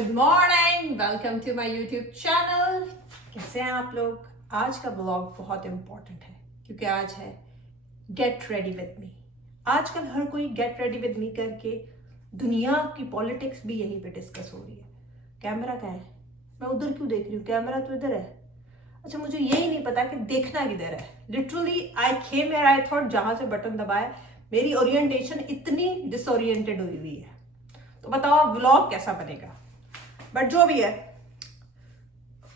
Good morning, welcome to my YouTube channel. कैसे हैं आप लोग? आज का ब्लॉग बहुत इम्पोर्टेंट है क्योंकि आज है गेट रेडी विद मी। आजकल हर कोई गेट रेडी विद मी करके दुनिया की पॉलिटिक्स भी यहीं पे डिस्कस हो रही है। कैमरा कहाँ है? मैं उधर क्यों देख रही हूँ? कैमरा तो इधर है। अच्छा, मुझे यही नहीं पता कि देखना किधर है। Literally I came here, I thought जहां से बटन दबाया मेरी ओरिएंटेशन इतनी डिसओरिएंटेड हुई है। तो बताओ व्लॉग कैसा बनेगा? बट जो भी है,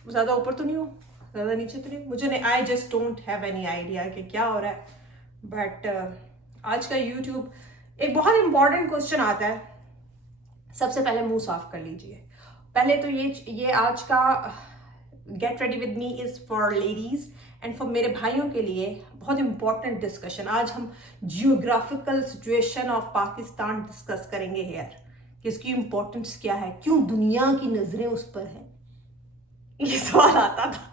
ज्यादा ऊपर तो नहीं हूँ, ज्यादा नीचे तो नहीं, मुझे नहीं, I just don't have any idea कि क्या हो रहा है। बट आज का यूट्यूब एक बहुत इंपॉर्टेंट क्वेश्चन आता है। सबसे पहले मुंह साफ कर लीजिए। पहले तो ये आज का get ready with me is for ladies and for मेरे भाइयों के लिए बहुत इंपॉर्टेंट डिस्कशन। आज हम geographical situation of Pakistan discuss करेंगे हेयर कि इसकी इंपॉर्टेंस क्या है, क्यों दुनिया की नजरें उस पर है। ये सवाल आता था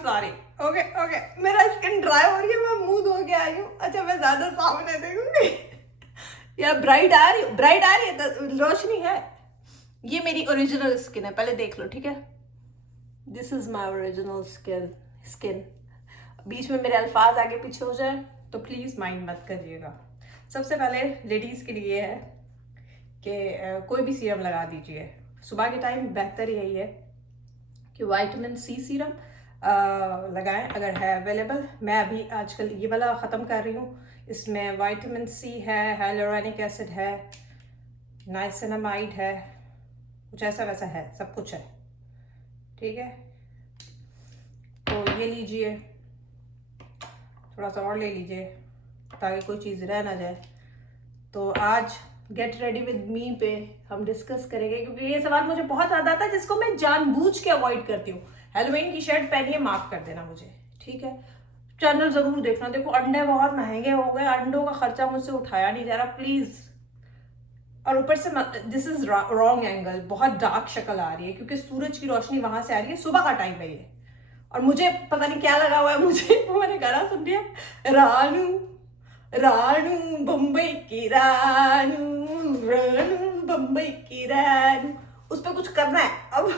सॉरी। ओके ओके, मेरा स्किन ड्राई हो रही है, मैं मुंह धो के आई हूँ। अच्छा, मैं ज्यादा सामने देखूंगी या ब्राइट आ रही है, रोशनी है। ये मेरी ओरिजिनल स्किन है, पहले देख लो, ठीक है? This is my original skin. बीच में मेरे अल्फाज आगे पीछे हो जाए तो प्लीज माइंड मत करिएगा। सबसे पहले लेडीज के लिए है कि कोई भी सीरम लगा दीजिए। सुबह के टाइम बेहतर यही है कि विटामिन सी सीरम लगाएं अगर है अवेलेबल। मैं अभी आजकल ये वाला ख़त्म कर रही हूँ। इसमें विटामिन सी है, हाइलोरेनिक एसिड है, नाइसिनामाइड है, कुछ ऐसा वैसा है, सब कुछ है, ठीक है? तो ये लीजिए, थोड़ा सा और ले लीजिए ताकि कोई चीज़ रह ना जाए। तो आज गेट रेडी विद मी पे हम डिस्कस करेंगे क्योंकि ये सवाल मुझे बहुत ज़्यादा आता है जिसको मैं जानबूझ के अवॉइड करती हूँ। हेलोवीन की शर्ट पहनिए, माफ़ कर देना मुझे, ठीक है? चैनल ज़रूर देखना। देखो, अंडे बहुत महंगे हो गए, अंडों का खर्चा मुझसे उठाया नहीं जा रहा, प्लीज़। और ऊपर से दिस इज रॉन्ग एंगल, बहुत डार्क शक्ल आ रही है क्योंकि सूरज की रोशनी वहां से आ रही है। सुबह का टाइम है ये, और मुझे पता नहीं क्या लगा हुआ है। मुझे मैंने गाना सुन लिया, रानू रानू बम्बई की रानू, रानू बम्बई की रानू, उस पर कुछ करना है अब।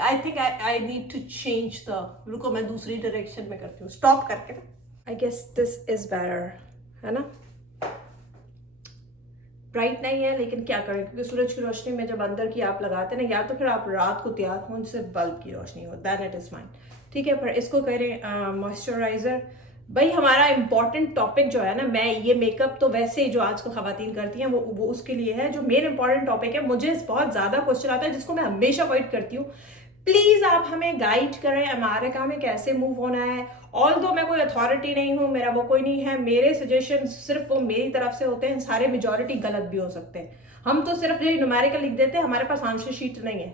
I think I need to change the, रुको मैं दूसरी डायरेक्शन में करती हूँ, स्टॉप करके। I guess this is better, है ना? ब्राइट नहीं है लेकिन क्या करें, क्योंकि सूरज की रोशनी में जब अंदर की आप लगाते हैं ना, या तो फिर आप रात को तैयार हो जिससे बल्ब की रोशनी हो, दैट इट इज फाइन, ठीक है? पर इसको करें मॉइस्चराइजर। भाई हमारा इंपॉर्टेंट टॉपिक जो है ना, मैं ये मेकअप तो वैसे जो आजकल खवातीन करती हैं वो उसके लिए है। जो मेन इंपॉर्टेंट टॉपिक है, मुझे बहुत ज़्यादा क्वेश्चन आता है जिसको मैं हमेशा अवॉइड करती हूँ। प्लीज़ आप हमें गाइड करें अमेरिका में कैसे मूव होना है। ऑल दो मैं कोई अथॉरिटी नहीं हूँ, मेरा वो कोई नहीं है, मेरे सजेशन सिर्फ वो मेरी तरफ से होते हैं, सारे मेजॉरिटी गलत भी हो सकते हैं। हम तो सिर्फ ये न्यूमेरिकल लिख देते हैं, हमारे पास आंसर शीट नहीं है।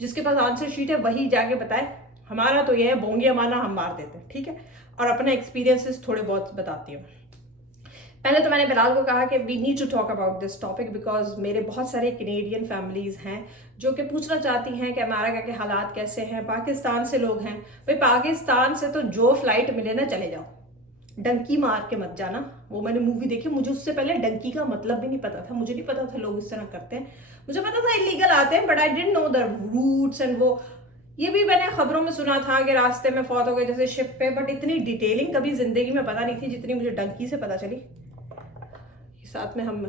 जिसके पास आंसर शीट है वही जाके बताए। हमारा तो ये है, बोंगिया माना हम मार देते हैं, ठीक है? और अपने एक्सपीरियंसेस थोड़े बहुत बताती हूँ। पहले तो मैंने बिलाल को कहा कि we need to talk about this topic because मेरे बहुत सारे कैनेडियन फैमिलीज हैं जो कि पूछना चाहती हैं कि अमेरिका के हालात कैसे हैं। पाकिस्तान से लोग हैं। भाई पाकिस्तान से तो जो फ्लाइट मिले ना चले जाओ, डंकी मार के मत जाना। वो मैंने मूवी देखी, मुझे उससे पहले डंकी का मतलब भी नहीं पता था। मुझे नहीं पता था लोग इस तरह करते हैं, मुझे पता था इलीगल आते हैं, but I didn't know the roots and वो। ये भी मैंने खबरों में सुना था कि रास्ते में फौत हो गए जैसे शिप पे, बट इतनी डिटेलिंग कभी जिंदगी में पता नहीं थी जितनी मुझे डंकी से पता चली। साथ में हम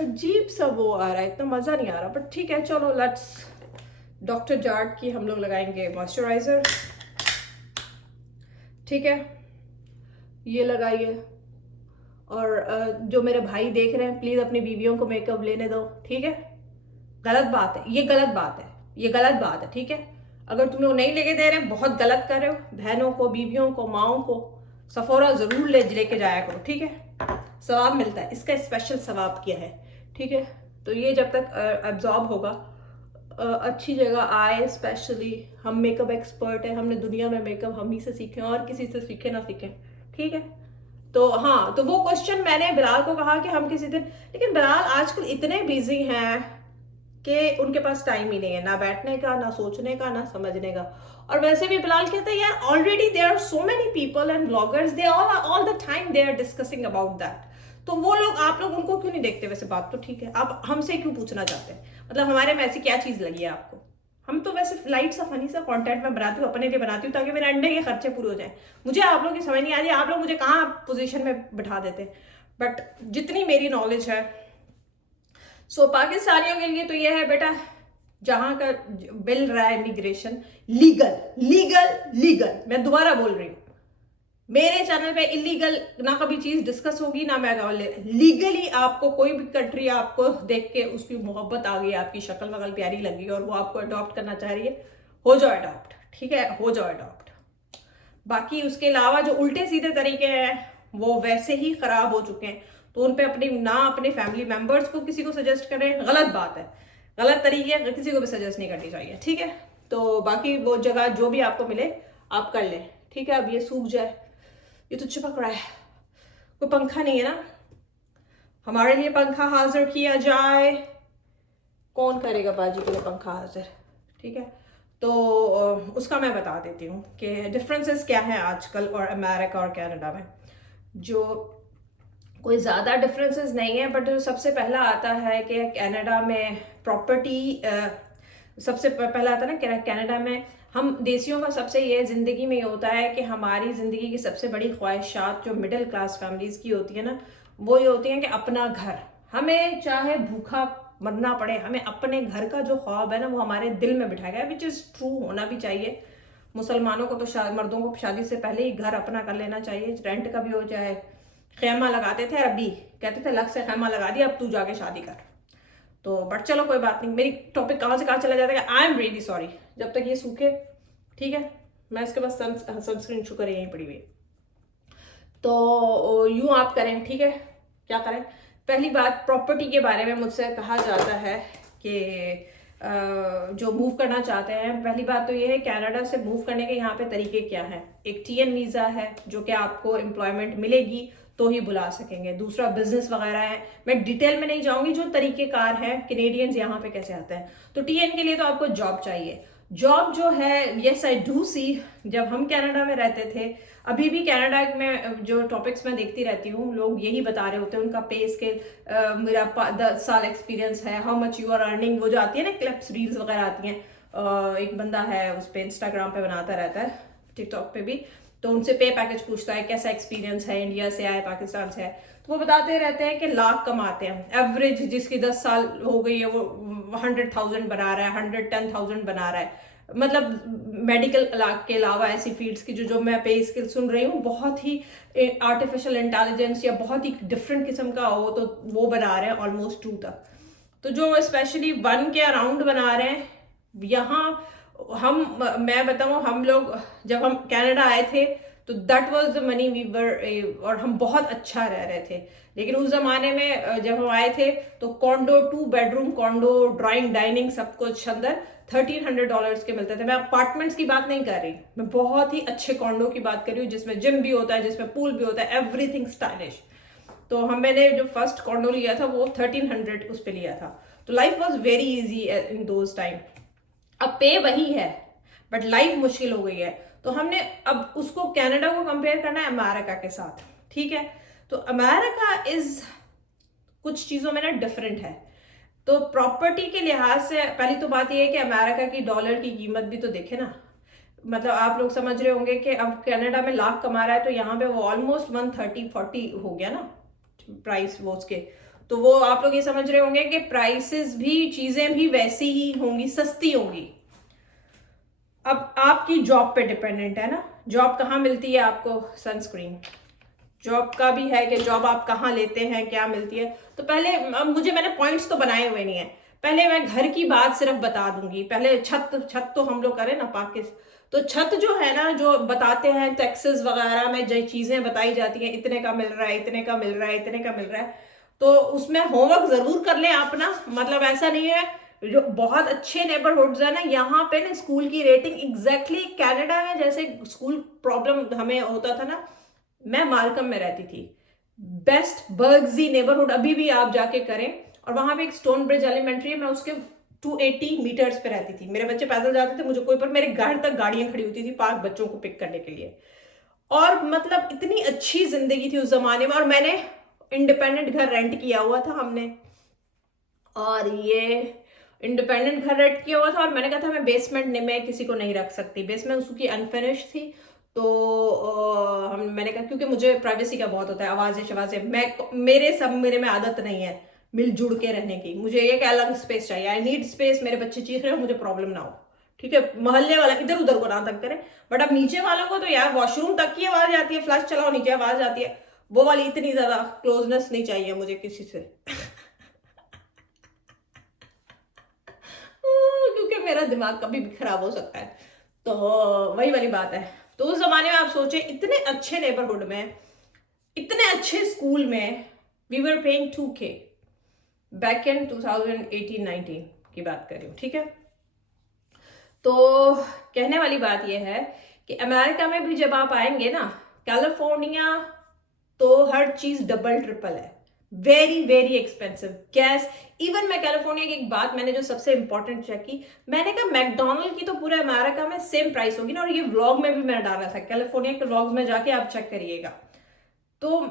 अजीब सा वो आ रहा है, इतना मज़ा नहीं आ रहा, बट ठीक है चलो। लेट्स डॉक्टर जार्ड की हम लोग लगाएंगे मॉइस्चराइज़र, ठीक है? ये लगाइए। और जो मेरे भाई देख रहे हैं, प्लीज़ अपनी बीवियों को मेकअप लेने दो, ठीक है? गलत बात है, ये गलत बात है, ये गलत बात है, ठीक है? अगर तुम लोग नहीं लेके दे रहे हैं, बहुत गलत कर रहे हो। बहनों को, बीवियों को, माओं को सफोरा ज़रूर लेके जाया करो, ठीक है? सवाब मिलता है, इसका स्पेशल सवाब किया है, ठीक है? तो ये जब तक एब्जॉर्ब होगा, अच्छी जगह आए। स्पेशली हम मेकअप एक्सपर्ट हैं, हमने दुनिया में मेकअप हम ही से सीखे और किसी से सीखे ना सीखें, ठीक है? तो हाँ, तो वो क्वेश्चन मैंने बिलाल को कहा कि हम किसी दिन, लेकिन बिलाल आजकल इतने बिजी हैं कि उनके पास टाइम ही नहीं है, ना बैठने का, ना सोचने का, ना समझने का। और वैसे भी बिलाल कहते हैं यार already there are so many people and bloggers, they all the time they are discussing about that. तो वो लोग, आप लोग उनको क्यों नहीं देखते? वैसे बात तो ठीक है, आप हमसे क्यों पूछना चाहते हैं? मतलब हमारे में ऐसी क्या चीज लगी है आपको? हम तो वैसे लाइट सा फनी सा कंटेंट मैं बनाती हूँ, अपने लिए बनाती हूँ ताकि मेरे अंडे के खर्चे पूरे हो जाए। मुझे आप लोग की समझ नहीं आ रही, आप लोग मुझे कहाँ पोजीशन में बिठा देते हैं। बट जितनी मेरी नॉलेज है, सो पाकिस्तानियों के लिए तो यह है बेटा, जहां का मिल रहा है इमिग्रेशन लीगल लीगल लीगल, मैं दोबारा बोल रही हूँ, मेरे चैनल पे इलीगल ना कभी चीज डिस्कस होगी ना मैं लीगली। आपको कोई भी कंट्री आपको देख के उसकी मोहब्बत आ गई, आपकी शक्ल वगल प्यारी लगी और वो आपको अडॉप्ट करना चाह रही है, हो जाओ अडॉप्ट, ठीक है, हो जाओ अडॉप्ट। बाकी उसके अलावा जो उल्टे सीधे तरीके हैं वो वैसे ही खराब हो चुके हैं, तो उन पे अपनी ना अपने फैमिली मेंबर्स को किसी को सजेस्ट करें, गलत बात है, गलत तरीके किसी को भी सजेस्ट नहीं करनी चाहिए, ठीक है। तो बाकी वो जगह जो भी आपको मिले आप कर लें, ठीक है। अब ये सूख जाए, ये तो चिपक रहा है, कोई पंखा नहीं है ना, हमारे लिए पंखा हाजिर किया जाए, कौन करेगा बाजी के लिए पंखा हाजिर, ठीक है। तो उसका मैं बता देती हूँ कि डिफरेंसेस क्या हैं आजकल और अमेरिका और कनाडा में। जो कोई ज़्यादा डिफरेंसेस नहीं है, बट जो सबसे पहला आता है कि कनाडा में प्रॉपर्टी, सबसे पहला आता है ना कनाडा में, हम देसियों का सबसे ये ज़िंदगी में ये होता है कि हमारी ज़िंदगी की सबसे बड़ी ख्वाहिशात जो मिडिल क्लास फैमिलीज़ की होती है ना, वो ये होती हैं कि अपना घर, हमें चाहे भूखा मरना पड़े, हमें अपने घर का जो ख्वाब है ना वो हमारे दिल में बिठाया गया, विच इज़ ट्रू, होना भी चाहिए। मुसलमानों को तो मर्दों को शादी से पहले ही घर अपना कर लेना चाहिए, रेंट का भी हो जाए। खेमा लगाते थे अरबी, कहते थे लग से खेमा लगा दिया, अब तू जाके शादी कर। तो बट चलो कोई बात नहीं, मेरी टॉपिक कहाँ से कहाँ चला जाता है, आई एम रियली सॉरी। जब तक ये सूखे, ठीक है, मैं इसके बाद सनस्क्रीन शुक्र यहीं पड़ी हुई। तो यूँ आप करें, ठीक है, क्या करें? पहली बात, प्रॉपर्टी के बारे में मुझसे कहा जाता है कि जो मूव करना चाहते हैं, पहली बात तो ये है कनाडा से मूव करने के यहाँ पे तरीके क्या हैं। एक TN वीज़ा है जो कि आपको एम्प्लॉयमेंट मिलेगी तो ही बुला सकेंगे। दूसरा बिजनेस वगैरह है, मैं डिटेल में नहीं जाऊंगी, जो तरीकेकार है कैनेडियंस यहाँ पे कैसे आते हैं। तो TN के लिए तो आपको जॉब चाहिए। जॉब जो है, येस आई डू सी, जब हम कनाडा में रहते थे, अभी भी कनाडा में जो टॉपिक्स मैं देखती रहती हूँ, लोग यही बता रहे होते हैं उनका पे स्केल, मेरा 10 साल एक्सपीरियंस है, how much you are earning, वो जो आती है ना क्लिप्स रील्स वगैरह आती हैं, एक बंदा है उस पर इंस्टाग्राम पे बनाता रहता है, टिकटॉक पे भी, तो उनसे पे पैकेज पूछता है कैसा एक्सपीरियंस है, इंडिया से आए, पाकिस्तान से आए, तो वो बताते रहते हैं कि लाख कमाते हैं। एवरेज जिसकी 10 साल हो गई है वो 100,000 बना रहा है, 110,000 बना रहा है। मतलब मेडिकल के अलावा ऐसी फील्ड्स की जो मैं पे स्किल सुन रही हूँ, बहुत ही आर्टिफिशियल इंटेलिजेंस या बहुत ही डिफरेंट किस्म का हो, तो वो बना रहे हैं ऑलमोस्ट 2 तक। तो जो स्पेशली 1 के अराउंड बना रहे हैं यहाँ, मैं बताऊँ, हम लोग जब हम कनाडा आए थे तो that was the money we were, और हम बहुत अच्छा रह रहे थे। लेकिन उस जमाने में जब हम आए थे तो condor, 2 bedroom condor, drawing dining सब कुछ अंदर $1,300 के मिलते थे। मैं अपार्टमेंट्स की बात नहीं कर रही, मैं बहुत ही अच्छे कॉन्डो की बात कर रही हूँ जिसमें जिम भी होता है, जिसमें पूल भी होता है, एवरीथिंग स्टाइलिश। तो मैंने जो फर्स्ट कॉन्डो लिया था वो 1,300 उस पर लिया था। तो life was very easy in those time. अब पे वही है बट लाइफ मुश्किल हो गई है, तो हमने अब उसको कनाडा को कंपेयर करना है अमेरिका के साथ, ठीक है। तो अमेरिका इज कुछ चीज़ों में ना डिफरेंट है। तो प्रॉपर्टी के लिहाज से पहली तो बात यह है कि अमेरिका की डॉलर की कीमत भी तो देखे ना। मतलब आप लोग समझ रहे होंगे कि अब कनाडा में लाख कमा रहा है तो यहाँ पे वो ऑलमोस्ट 130-140 हो गया ना प्राइस वो उसके। तो वो आप लोग ये समझ रहे होंगे कि प्राइसेस भी, चीज़ें भी वैसी ही होंगी, सस्ती होंगी। अब आपकी जॉब पे डिपेंडेंट है ना, जॉब कहाँ मिलती है आपको, सनस्क्रीन। जॉब का भी है कि जॉब आप कहाँ लेते हैं, क्या मिलती है। तो पहले अब मैंने पॉइंट्स तो बनाए हुए नहीं है, पहले मैं घर की बात सिर्फ बता दूंगी। पहले छत तो हम लोग करें ना पाकिस्तान, तो छत जो है ना, जो बताते हैं टैक्सेस वगैरह में जो चीज़ें बताई जाती हैं, इतने का मिल रहा है, इतने का मिल रहा है, इतने का मिल रहा है, तो उसमें होमवर्क ज़रूर कर लें अपना। मतलब ऐसा नहीं है, जो बहुत अच्छे नेबरहुड्स है ना यहाँ पे ना, स्कूल की रेटिंग एग्जैक्टली कनाडा में जैसे स्कूल प्रॉब्लम हमें होता था ना, मैं मालकम में रहती थी, बेस्ट बर्गजी नेबरहुड अभी भी आप जाके करें, और वहां पे एक स्टोन ब्रिज एलिमेंट्री है, मैं उसके 280 मीटर्स पे रहती थी। मेरे बच्चे पैदल जाते थे, मुझे कोई पर मेरे घर तक गाड़ियां खड़ी होती थी पार्क बच्चों को पिक करने के लिए। और मतलब इतनी अच्छी जिंदगी थी उस जमाने में। और मैंने इंडिपेंडेंट घर रेंट किया हुआ था हमने, और ये इंडिपेंडेंट घर रेंट किया हुआ था। और मैंने कहा था मैं बेसमेंट नहीं, मैं किसी को नहीं रख सकती, बेसमेंट उसकी अनफिनिश थी। तो मैंने कहा क्योंकि मुझे प्राइवेसी का बहुत होता है, आवाजें शवाजें, मेरे में आदत नहीं है मिलजुल के रहने की। मुझे एक अलग स्पेस चाहिए, आई नीड स्पेस। मेरे बच्चे चीख रहे हो, मुझे प्रॉब्लम ना हो, ठीक है। मोहल्ले वाला इधर उधर को ना तंग करे, बट अब नीचे वालों को तो यार वॉशरूम तक की आवाज आती है, फ्लश चलाओ नीचे आवाज आती है, वो वाली इतनी ज्यादा क्लोजनेस नहीं चाहिए मुझे किसी से। क्योंकि मेरा दिमाग कभी भी खराब हो सकता है। तो वही वाली बात है। तो उस जमाने में आप सोचे, इतने अच्छे नेबरहुड में, इतने अच्छे स्कूल में, we were paying 2K back in 2018-19 की बात कर रही हूँ, ठीक है। तो कहने वाली बात यह है कि अमेरिका में भी जब आप आएंगे ना, कैलिफोर्निया, तो हर चीज डबल ट्रिपल है, very very expensive. Gas, even मैं कैलिफोर्निया की एक बात मैंने जो सबसे इंपॉर्टेंट चेक की, मैंने कहा मैकडोनल्ड की तो पूरे अमेरिका में सेम प्राइस होगी ना। और ये व्लॉग में भी मैंने डाला था, कैलिफोर्निया के व्लॉग्स में जाके आप चेक करिएगा। तो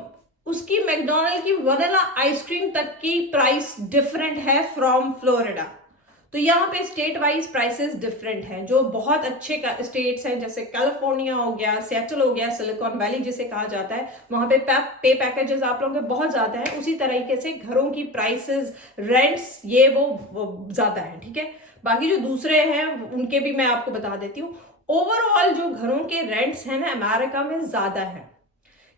उसकी मैकडोनल्ड की वनीला आइसक्रीम तक की प्राइस डिफरेंट है फ्रॉम फ्लोरिडा। तो यहाँ पे स्टेट वाइज प्राइसेस डिफरेंट हैं। जो बहुत अच्छे स्टेट्स हैं जैसे कैलिफोर्निया हो गया, सिएटल हो गया, सिलिकॉन वैली जिसे कहा जाता है, वहां पे पे पैकेजेस आप लोगों के बहुत ज्यादा है। उसी तरीके से घरों की प्राइसेस, रेंट्स, ये वो ज्यादा है, ठीक है। बाकी जो दूसरे हैं उनके भी मैं आपको बता देती हूँ। ओवरऑल जो घरों के रेंट्स हैं ना अमेरिका में ज्यादा है।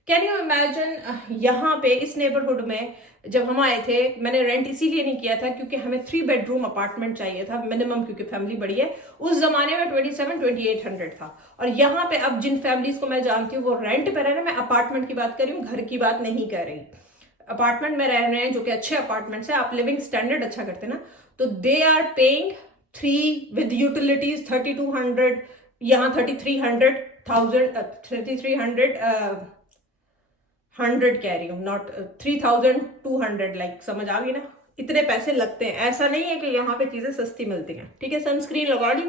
कैन यू इमेजिन, यहाँ पे इस नेबरहुड में जब हम आए थे, मैंने रेंट इसीलिए नहीं किया था क्योंकि हमें 3 बेडरूम अपार्टमेंट चाहिए था मिनिमम, क्योंकि फैमिली बड़ी है। उस जमाने में 27-2800 था। और यहाँ पे अब जिन फैमिलीज को मैं जानती हूँ वो रेंट पे रह रहे हैं। मैं अपार्टमेंट की बात कर रही हूँ, घर की बात नहीं कर रही। अपार्टमेंट में रह रहे हैं जो कि अच्छे अपार्टमेंट्स हैं, आप लिविंग स्टैंडर्ड अच्छा करते ना, तो they are paying 3 with utilities 3200, यहाँ 3300 कह रही हूँ, नॉट 3200, लाइक समझ आ गई ना। इतने पैसे लगते हैं, ऐसा नहीं है कि यहाँ पे चीजें सस्ती मिलती हैं, ठीक है। सनस्क्रीन लगा ली।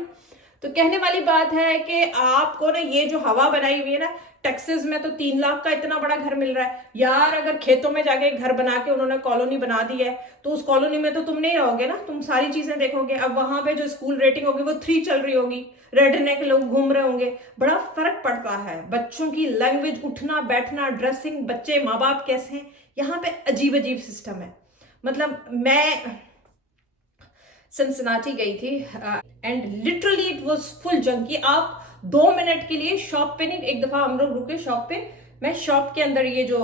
तो कहने वाली बात है कि आपको ना ये जो हवा बनाई हुई है ना, टेक्सास में तो 3 लाख का इतना बड़ा घर मिल रहा है यार। अगर खेतों में जाके घर बना के उन्होंने कॉलोनी बना दी है, तो उस कॉलोनी में तो तुम नहीं रहोगे ना, तुम सारी चीजें देखोगे। अब वहां पे जो स्कूल रेटिंग होगी वो 3 चल रही होगी, रेडनेक लोग घूम रहे होंगे, बड़ा फर्क पड़ता है। बच्चों की लैंग्वेज, उठना बैठना, ड्रेसिंग, बच्चे माँ बाप कैसे हैं, यहाँ पे अजीब अजीब सिस्टम है। मतलब मैं सिंसिनाटी गई थी and literally it was full junkie. आप 2 मिनट के लिए शॉप पे नहीं, एक दफा हम लोग रुके शॉप पे, मैं शॉप के अंदर ये जो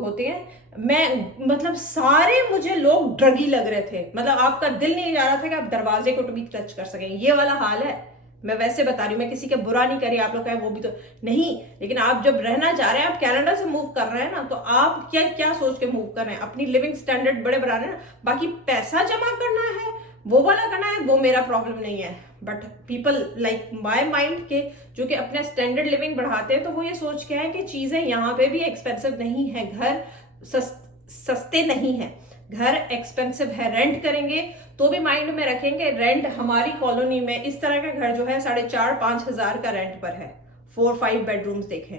होते हैं, मैं मतलब सारे मुझे लोग ड्रगी लग रहे थे। मतलब आपका दिल नहीं जा रहा था कि आप दरवाजे को भी टच कर सकें, ये वाला हाल है। मैं वैसे बता रही हूँ, मैं किसी के बुरा नहीं कर रही, आप लोग कहें वो भी तो नहीं, लेकिन आप जब रहना चाह रहे हैं, आप कनाडा से मूव कर रहे हैं ना, तो आप क्या क्या सोच के मूव कर रहे हैं, अपनी लिविंग स्टैंडर्ड बड़े बढ़ा रहे हैं ना। बाकी पैसा जमा करना है, वो वाला करना है, वो मेरा प्रॉब्लम नहीं है। But people like my mind के जो कि अपने स्टैंडर्ड लिविंग बढ़ाते हैं, तो वो ये सोच के हैं कि चीजें यहाँ पे भी एक्सपेंसिव नहीं है, घर सस्ते नहीं है, घर एक्सपेंसिव है। रेंट करेंगे तो भी माइंड में रखेंगे, रेंट हमारी कॉलोनी में इस तरह का घर जो है 4,500-5 हजार का रेंट पर है। 4-5 बेडरूम्स देखें,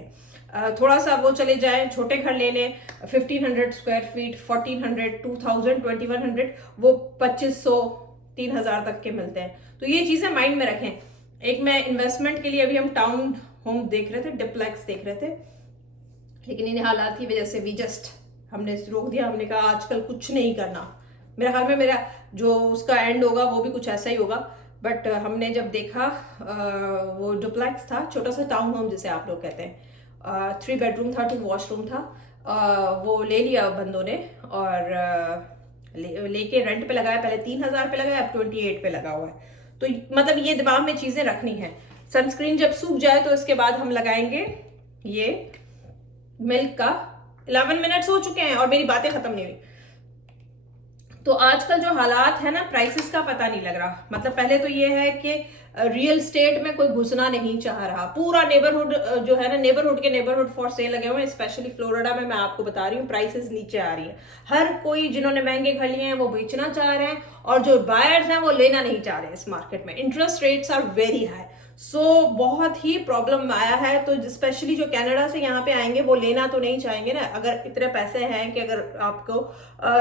थोड़ा सा वो चले जाएं, छोटे घर ले लें, 1500 स्क्वायर फीट, 1400, 2000, 2100, वो 2500-3000 तक के मिलते हैं। तो ये चीजें माइंड में रखें। एक मैं इन्वेस्टमेंट के लिए अभी हम टाउन होम देख रहे थे, डिप्लेक्स देख रहे थे, लेकिन इन हालात की वजह से हमने रोक दिया। हमने कहा आजकल कुछ नहीं करना। मेरे ख्याल में मेरा जो उसका एंड होगा वो भी कुछ ऐसा ही होगा। बट हमने जब देखा, वो डुप्लेक्स था, छोटा सा टाउन होम जिसे आप लोग कहते हैं, 3 बेडरूम था, 2 वॉशरूम था, वो ले लिया बंदों ने और लेके रेंट पे लगाया। पहले 3,000 पे लगाया, अब 28 पे लगा हुआ है। तो मतलब ये दिमाग में चीजें रखनी है। सनस्क्रीन जब सूख जाए तो इसके बाद हम लगाएंगे ये मिल्क का। 11 मिनट्स हो चुके हैं और मेरी बातें खत्म नहीं हुई। तो आजकल जो हालात है ना, प्राइसेस का पता नहीं लग रहा। मतलब पहले तो ये है कि रियल स्टेट में कोई घुसना नहीं चाह रहा। पूरा नेबरहुड जो है ना, नेबरहुड फॉर सेल लगे हुए हैं। स्पेशली फ्लोरिडा में मैं आपको बता रही हूँ, प्राइसेस नीचे आ रही है। हर कोई जिन्होंने महंगे घर लिए हैं वो बेचना चाह रहे हैं, और जो बायर्स हैं वो लेना नहीं चाह रहे हैं इस मार्केट में। Interest rates are very high, so बहुत ही प्रॉब्लम आया है। तो स्पेशली जो कनाडा से यहाँ पे आएंगे वो लेना तो नहीं चाहेंगे ना। अगर इतने पैसे हैं कि अगर आपको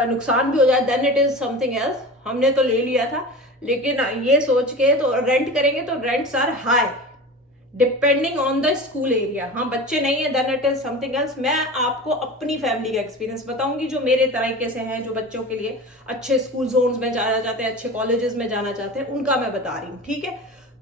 नुकसान भी हो जाए, then it is something else. हमने तो ले लिया था, लेकिन ये सोच के तो रेंट करेंगे तो rents are high depending on the school area. हाँ, बच्चे नहीं है then it is something else. मैं आपको अपनी फैमिली का एक्सपीरियंस बताऊंगी, जो मेरे तरीके से हैं, जो बच्चों के लिए अच्छे स्कूल जोन्स में जाना चाहते हैं, अच्छे कॉलेजेस में जाना चाहते हैं, उनका मैं बता रही हूँ। ठीक है,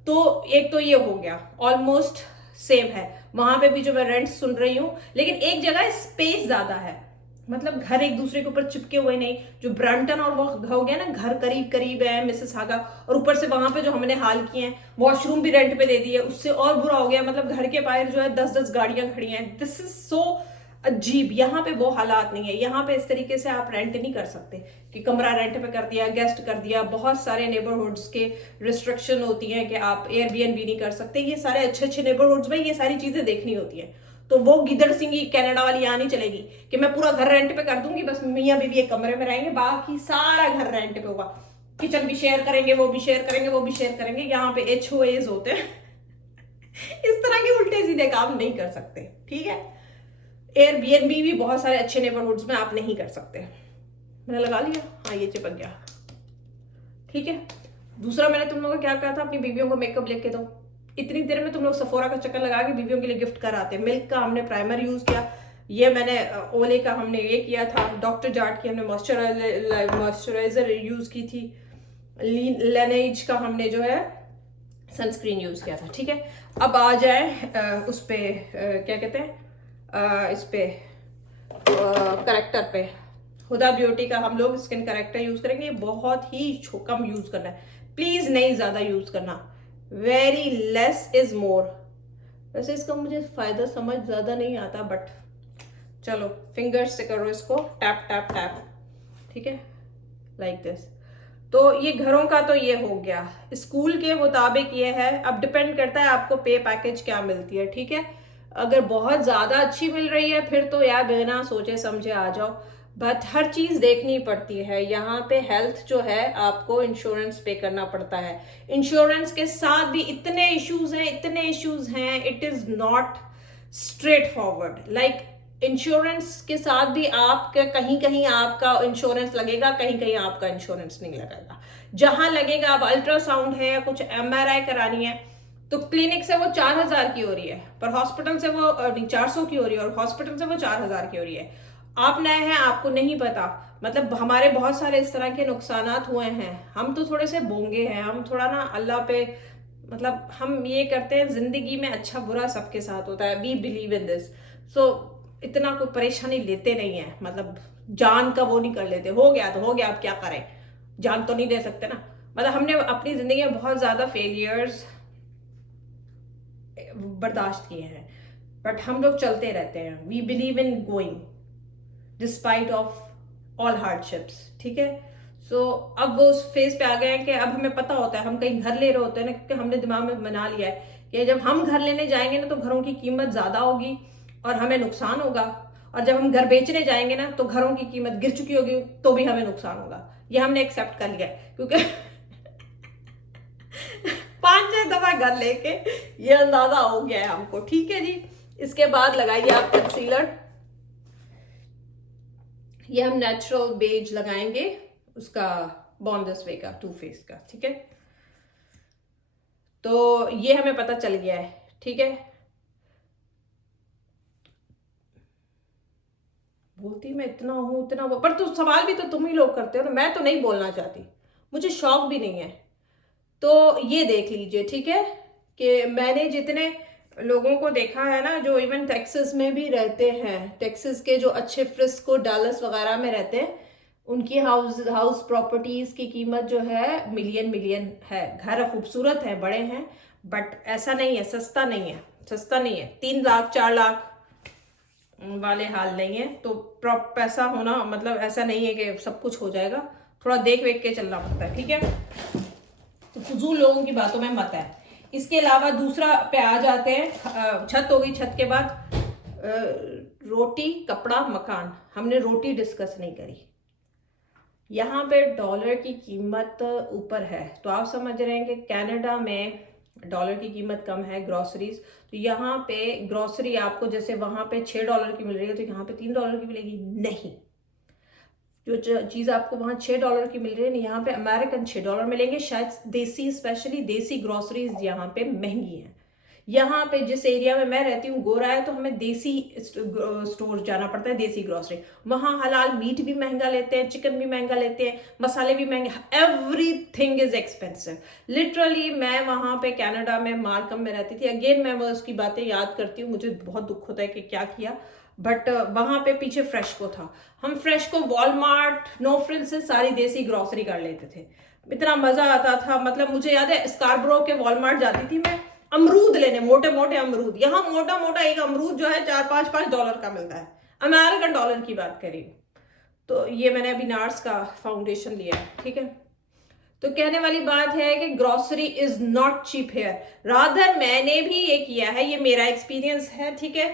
तो एक तो ये हो गया, ऑलमोस्ट सेम है। वहां पे भी जो मैं रेंट सुन रही हूँ, लेकिन एक जगह स्पेस ज्यादा है, मतलब घर एक दूसरे के ऊपर चिपके हुए नहीं। जो ब्रंटन और वो हो गया ना, घर करीब करीब है मिसिसागा, और ऊपर से वहां पे जो हमने हाल किए हैं, वॉशरूम भी रेंट पे दे दिए, उससे और बुरा हो गया। मतलब घर के बाहर जो है 10-10 गाड़ियां खड़ी हैं। दिस इज सो अजीब। यहाँ पे वो हालात नहीं है। यहाँ पे इस तरीके से आप रेंट नहीं कर सकते कि कमरा रेंट पे कर दिया, गेस्ट कर दिया। बहुत सारे नेबरहुड्स के रिस्ट्रिक्शन होती हैं कि आप एयरबीएनबी नहीं कर सकते। ये सारे अच्छे अच्छे नेबरहुड्स में ये सारी चीजें देखनी होती हैं। तो वो गिदड़ सिंह कनाडा वाली यहाँ नहीं चलेगी कि मैं पूरा घर रेंट पे कर दूंगी, बस मियाँ बीवी एक कमरे में रहेंगे, बाकी सारा घर रेंट पे होगा। किचन भी शेयर करेंगे, वो भी शेयर करेंगे, वो भी शेयर करेंगे। यहाँ पे HOAs होते हैं। इस तरह के उल्टे सीधे काम नहीं कर सकते। ठीक है, एयरबीएनबी भी बहुत सारे अच्छे नेबरहुड्स में आप नहीं कर सकते। मैंने लगा लिया, हाँ ये चिपक गया। ठीक है, दूसरा मैंने तुम लोगों को क्या कहा था, अपनी बीवियों को मेकअप लेके दो। इतनी देर में तुम लोग सफोरा का चक्कर लगा के बीवियों के लिए गिफ्ट कराते हैं। मिल्क का हमने प्राइमर यूज किया, ये मैंने ओले का हमने ये किया था, डॉक्टर जार्ट की हमने मॉइस्चराइजर यूज की थी, लेनेज का हमने जो है सनस्क्रीन यूज किया था। ठीक है, अब आ जाए उस पे क्या कहते हैं, इस पे करेक्टर पे। हुदा ब्यूटी का हम लोग स्किन करेक्टर यूज करेंगे। बहुत ही कम यूज करना है, प्लीज नहीं ज्यादा यूज करना। Very less is more. वैसे इसका मुझे फायदा समझ ज्यादा नहीं आता, बट चलो फिंगर्स से करो इसको, टैप टैप टैप। ठीक है, लाइक दिस। तो ये घरों का तो ये हो गया। स्कूल के मुताबिक ये है, अब डिपेंड करता है आपको पे पैकेज क्या मिलती है। ठीक है, अगर बहुत ज्यादा अच्छी मिल रही है फिर तो यार बिना सोचे समझे आ जाओ, बट हर चीज देखनी पड़ती है। यहाँ पे हेल्थ जो है आपको इंश्योरेंस पे करना पड़ता है। इंश्योरेंस के साथ भी इतने इश्यूज हैं, it is not straight forward. Like insurance के साथ भी आपका कहीं कहीं आपका इंश्योरेंस लगेगा, कहीं कहीं आपका इंश्योरेंस नहीं लगेगा। जहां लगेगा, अब अल्ट्रासाउंड है या कुछ MRI करानी है तो क्लिनिक से वो 4,000 की हो रही है, पर हॉस्पिटल से वो 400 की हो रही है, और हॉस्पिटल से वो 4,000 की हो रही है। आप नए हैं, आपको नहीं पता। मतलब हमारे बहुत सारे इस तरह के नुकसानात हुए हैं। हम तो थोड़े से बोंगे हैं, हम थोड़ा ना अल्लाह पे, मतलब हम ये करते हैं, जिंदगी में अच्छा बुरा सबके साथ होता है, वी बिलीव इन दिस। सो इतना कोई परेशानी लेते नहीं है, मतलब जान का वो नहीं कर लेते। हो गया तो हो गया, अब क्या करें, जान तो नहीं दे सकते ना। मतलब हमने अपनी जिंदगी में बहुत ज्यादा फेलियर्स बर्दाश्त किए हैं, बट हम लोग चलते रहते हैं। We believe in going despite of all hardships. ठीक है, सो अब वो उस फेज पे आ गए हैं कि अब हमें पता होता है, हम कहीं घर ले रहे होते हैं ना, क्योंकि हमने दिमाग में बना लिया है कि जब हम घर लेने जाएंगे ना तो घरों की कीमत ज्यादा होगी और हमें नुकसान होगा, और जब हम घर बेचने जाएंगे ना तो घरों की कीमत गिर चुकी होगी तो भी हमें नुकसान होगा। ये हमने एक्सेप्ट कर लिया है, क्योंकि 5-6 दफा घर लेके ये अंदाजा हो गया है हमको। ठीक है जी, इसके बाद लगाइए आप कंसीलर। ये हम नेचुरल बेज लगाएंगे, उसका बॉर्न दिस वे का टू फेस का। ठीक है, तो ये हमें पता चल गया है। ठीक है, बोलती मैं इतना हूं उतना वो, पर तो सवाल भी तो तुम ही लोग करते हो ना, मैं तो नहीं बोलना चाहती, मुझे शौक भी नहीं है। तो ये देख लीजिए। ठीक है, कि मैंने जितने लोगों को देखा है ना, जो इवन टेक्सास में भी रहते हैं, टेक्सास के जो अच्छे फ्रिस्को डालस वगैरह में रहते हैं, उनकी हाउस प्रॉपर्टीज की कीमत जो है मिलियन है। घर खूबसूरत है, बड़े हैं, बट ऐसा नहीं है, सस्ता नहीं है, 3 लाख 4 लाख वाले हाल नहीं है। तो पैसा होना मतलब ऐसा नहीं है कि सब कुछ हो जाएगा, थोड़ा देख वेख के चलना पड़ता है। ठीक है, तो फजूल लोगों की बातों में मत है। इसके अलावा दूसरा पे आ जाते हैं, छत हो गई, छत के बाद रोटी, कपड़ा, मकान। हमने रोटी डिस्कस नहीं करी। यहाँ पे डॉलर की कीमत ऊपर है, तो आप समझ रहे हैं कि कनाडा में डॉलर की कीमत कम है ग्रोसरीज। तो यहाँ पे ग्रोसरी आपको जैसे वहाँ पे $6 की मिल रही है तो यहाँ पे $3 की मिलेगी? नहीं। जो चीज़ आपको वहाँ $6 की मिल रही है ना, यहाँ पे अमेरिकन $6 मिलेंगे। शायद देसी, स्पेशली देसी ग्रोसरीज यहाँ पे महंगी हैं। यहाँ पे जिस एरिया में मैं रहती हूँ गोरा है, तो हमें देसी स्टोर जाना पड़ता है, देसी ग्रोसरी। वहाँ हलाल मीट भी महंगा लेते हैं, चिकन भी महंगा लेते हैं, मसाले भी महंगे, एवरीथिंग इज एक्सपेंसिव लिटरली। मैं वहाँ पे कनाडा में मार्कम में रहती थी। अगेन मैं वो उसकी बातें याद करती हूँ, मुझे बहुत दुख होता है कि क्या किया। बट वहाँ पे पीछे फ्रेशको था, हम फ्रेशको, वॉलमार्ट, नो फ्रिल्स से सारी देसी ग्रोसरी कर लेते थे। इतना मजा आता था। मतलब मुझे याद है स्कारब्रो के वॉलमार्ट जाती थी मैं अमरूद लेने, मोटे मोटे अमरूद। यहाँ मोटा मोटा एक अमरूद जो है $4-5 का मिलता है, अमेरिकन डॉलर की बात करी। तो ये मैंने अभी नार्स का फाउंडेशन लिया है, ठीक है। तो कहने वाली बात है कि grocery is not cheap here. Rather मैंने भी ये किया है, ये मेरा एक्सपीरियंस है, ठीक है।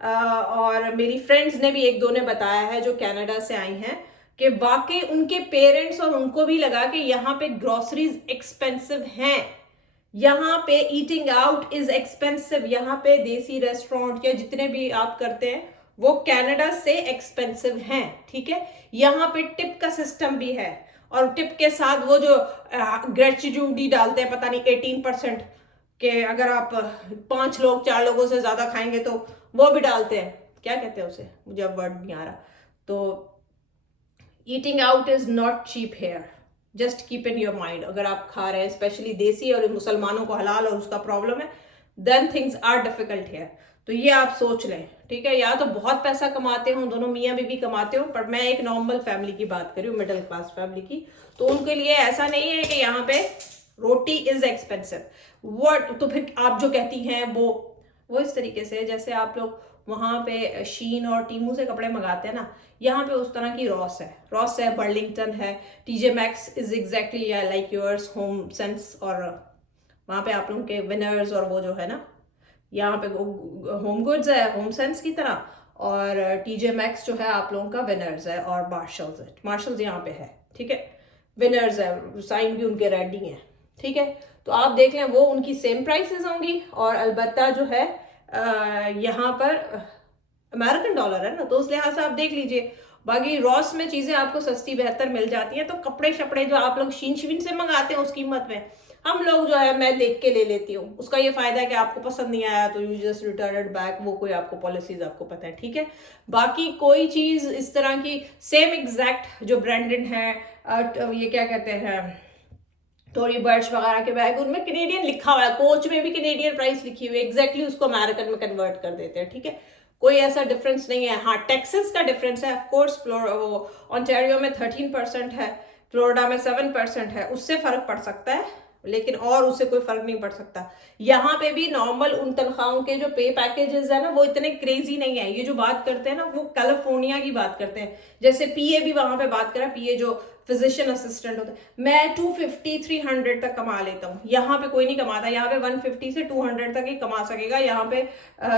और मेरी फ्रेंड्स ने भी एक दो ने बताया है जो कनाडा से आई हैं कि वाकई उनके पेरेंट्स और उनको भी लगा कि यहाँ पे ग्रोसरीज एक्सपेंसिव हैं, यहाँ पे ईटिंग आउट इज एक्सपेंसिव, यहाँ पे देसी रेस्टोरेंट या जितने भी आप करते हैं वो कनाडा से एक्सपेंसिव हैं, ठीक है। यहाँ पे टिप का सिस्टम भी है, और टिप के साथ वो जो ग्रेच्युटी डालते हैं, पता नहीं 18% के, अगर आप 5 लोग 4 लोगों से ज्यादा खाएंगे तो वो भी डालते हैं। क्या कहते हैं उसे, मुझे अब वर्ड नहीं आ रहा। तो eating out is not cheap here, just keep in your mind. अगर आप खा रहे हैं स्पेशली देसी और मुसलमानों को हलाल और उसका प्रॉब्लम है, then things are difficult here. तो ये आप सोच लें, ठीक है। या तो बहुत पैसा कमाते हो, दोनों मियाँ बीवी कमाते हो, पर मैं एक नॉर्मल फैमिली की बात कर रही हूँ, मिडिल क्लास फैमिली की। तो उनके लिए ऐसा नहीं है कि यहाँ पे रोटी इज एक्सपेंसिव। व्हाट, तो फिर आप जो कहती हैं वो इस तरीके से, जैसे आप लोग वहाँ पे शीन और टीमू से कपड़े मंगाते हैं ना, यहाँ पे उस तरह की रॉस है, बर्लिंगटन है, TJ max is exactly like yours, home sense, और वहाँ पे आप लोगों के विनर्स और वो जो है ना, यहाँ पे होम गुड्स है होम सेंस की तरह, और टीजे मैक्स जो है आप लोगों का विनर्स है, और मार्शल्स यहाँ पे है, ठीक है। विनर्स है, साइन भी उनके रेडी हैं, ठीक है। तो आप देख लें वो उनकी सेम प्राइसेस होंगी, और अलबत्ता जो है यहाँ पर अमेरिकन डॉलर है ना, तो उस लिहाज से आप देख लीजिए। बाकी रॉस में चीजें आपको सस्ती बेहतर मिल जाती हैं। तो कपड़े शपड़े जो आप लोग शीन से मंगाते हैं उस कीमत में, हम लोग जो है मैं देख के ले लेती हूँ। उसका ये फायदा है कि आपको पसंद नहीं आया तो you just return it back, वो कोई आपको पॉलिसीज आपको पता है, ठीक है। बाकी कोई चीज इस तरह की सेम एग्जैक्ट जो ब्रांडेड है, ये क्या कहते हैं, टोरी बर्च वगैरह के बैग, उनमें कैनेडियन लिखा हुआ है, कोच में भी कैनेडियन प्राइस लिखी हुई है, एग्जैक्टली उसको अमेरिकन में कन्वर्ट कर देते हैं, ठीक है। कोई ऐसा डिफरेंस नहीं है। हाँ, टेक्सास का डिफरेंस है ऑफकोर्स, वो ऑन्टेरियो में 13% है, फ्लोरिडा में 7% है, उससे फर्क पड़ सकता है, लेकिन और उससे कोई फर्क नहीं पड़ सकता। यहाँ पे भी नॉर्मल उन तनख्वाहों के जो पे पैकेजेस है ना, वो इतने क्रेजी नहीं है। ये जो बात करते हैं ना, वो कैलिफोर्निया की बात करते हैं। जैसे पीए भी वहां पे बात करा, पीए जो फिजिशियन असिस्टेंट होता है, मैं 250-300 तक कमा लेता हूँ। यहाँ पे कोई नहीं कमाता, यहाँ पे 150 से 200 तक ही कमा सकेगा। यहाँ पे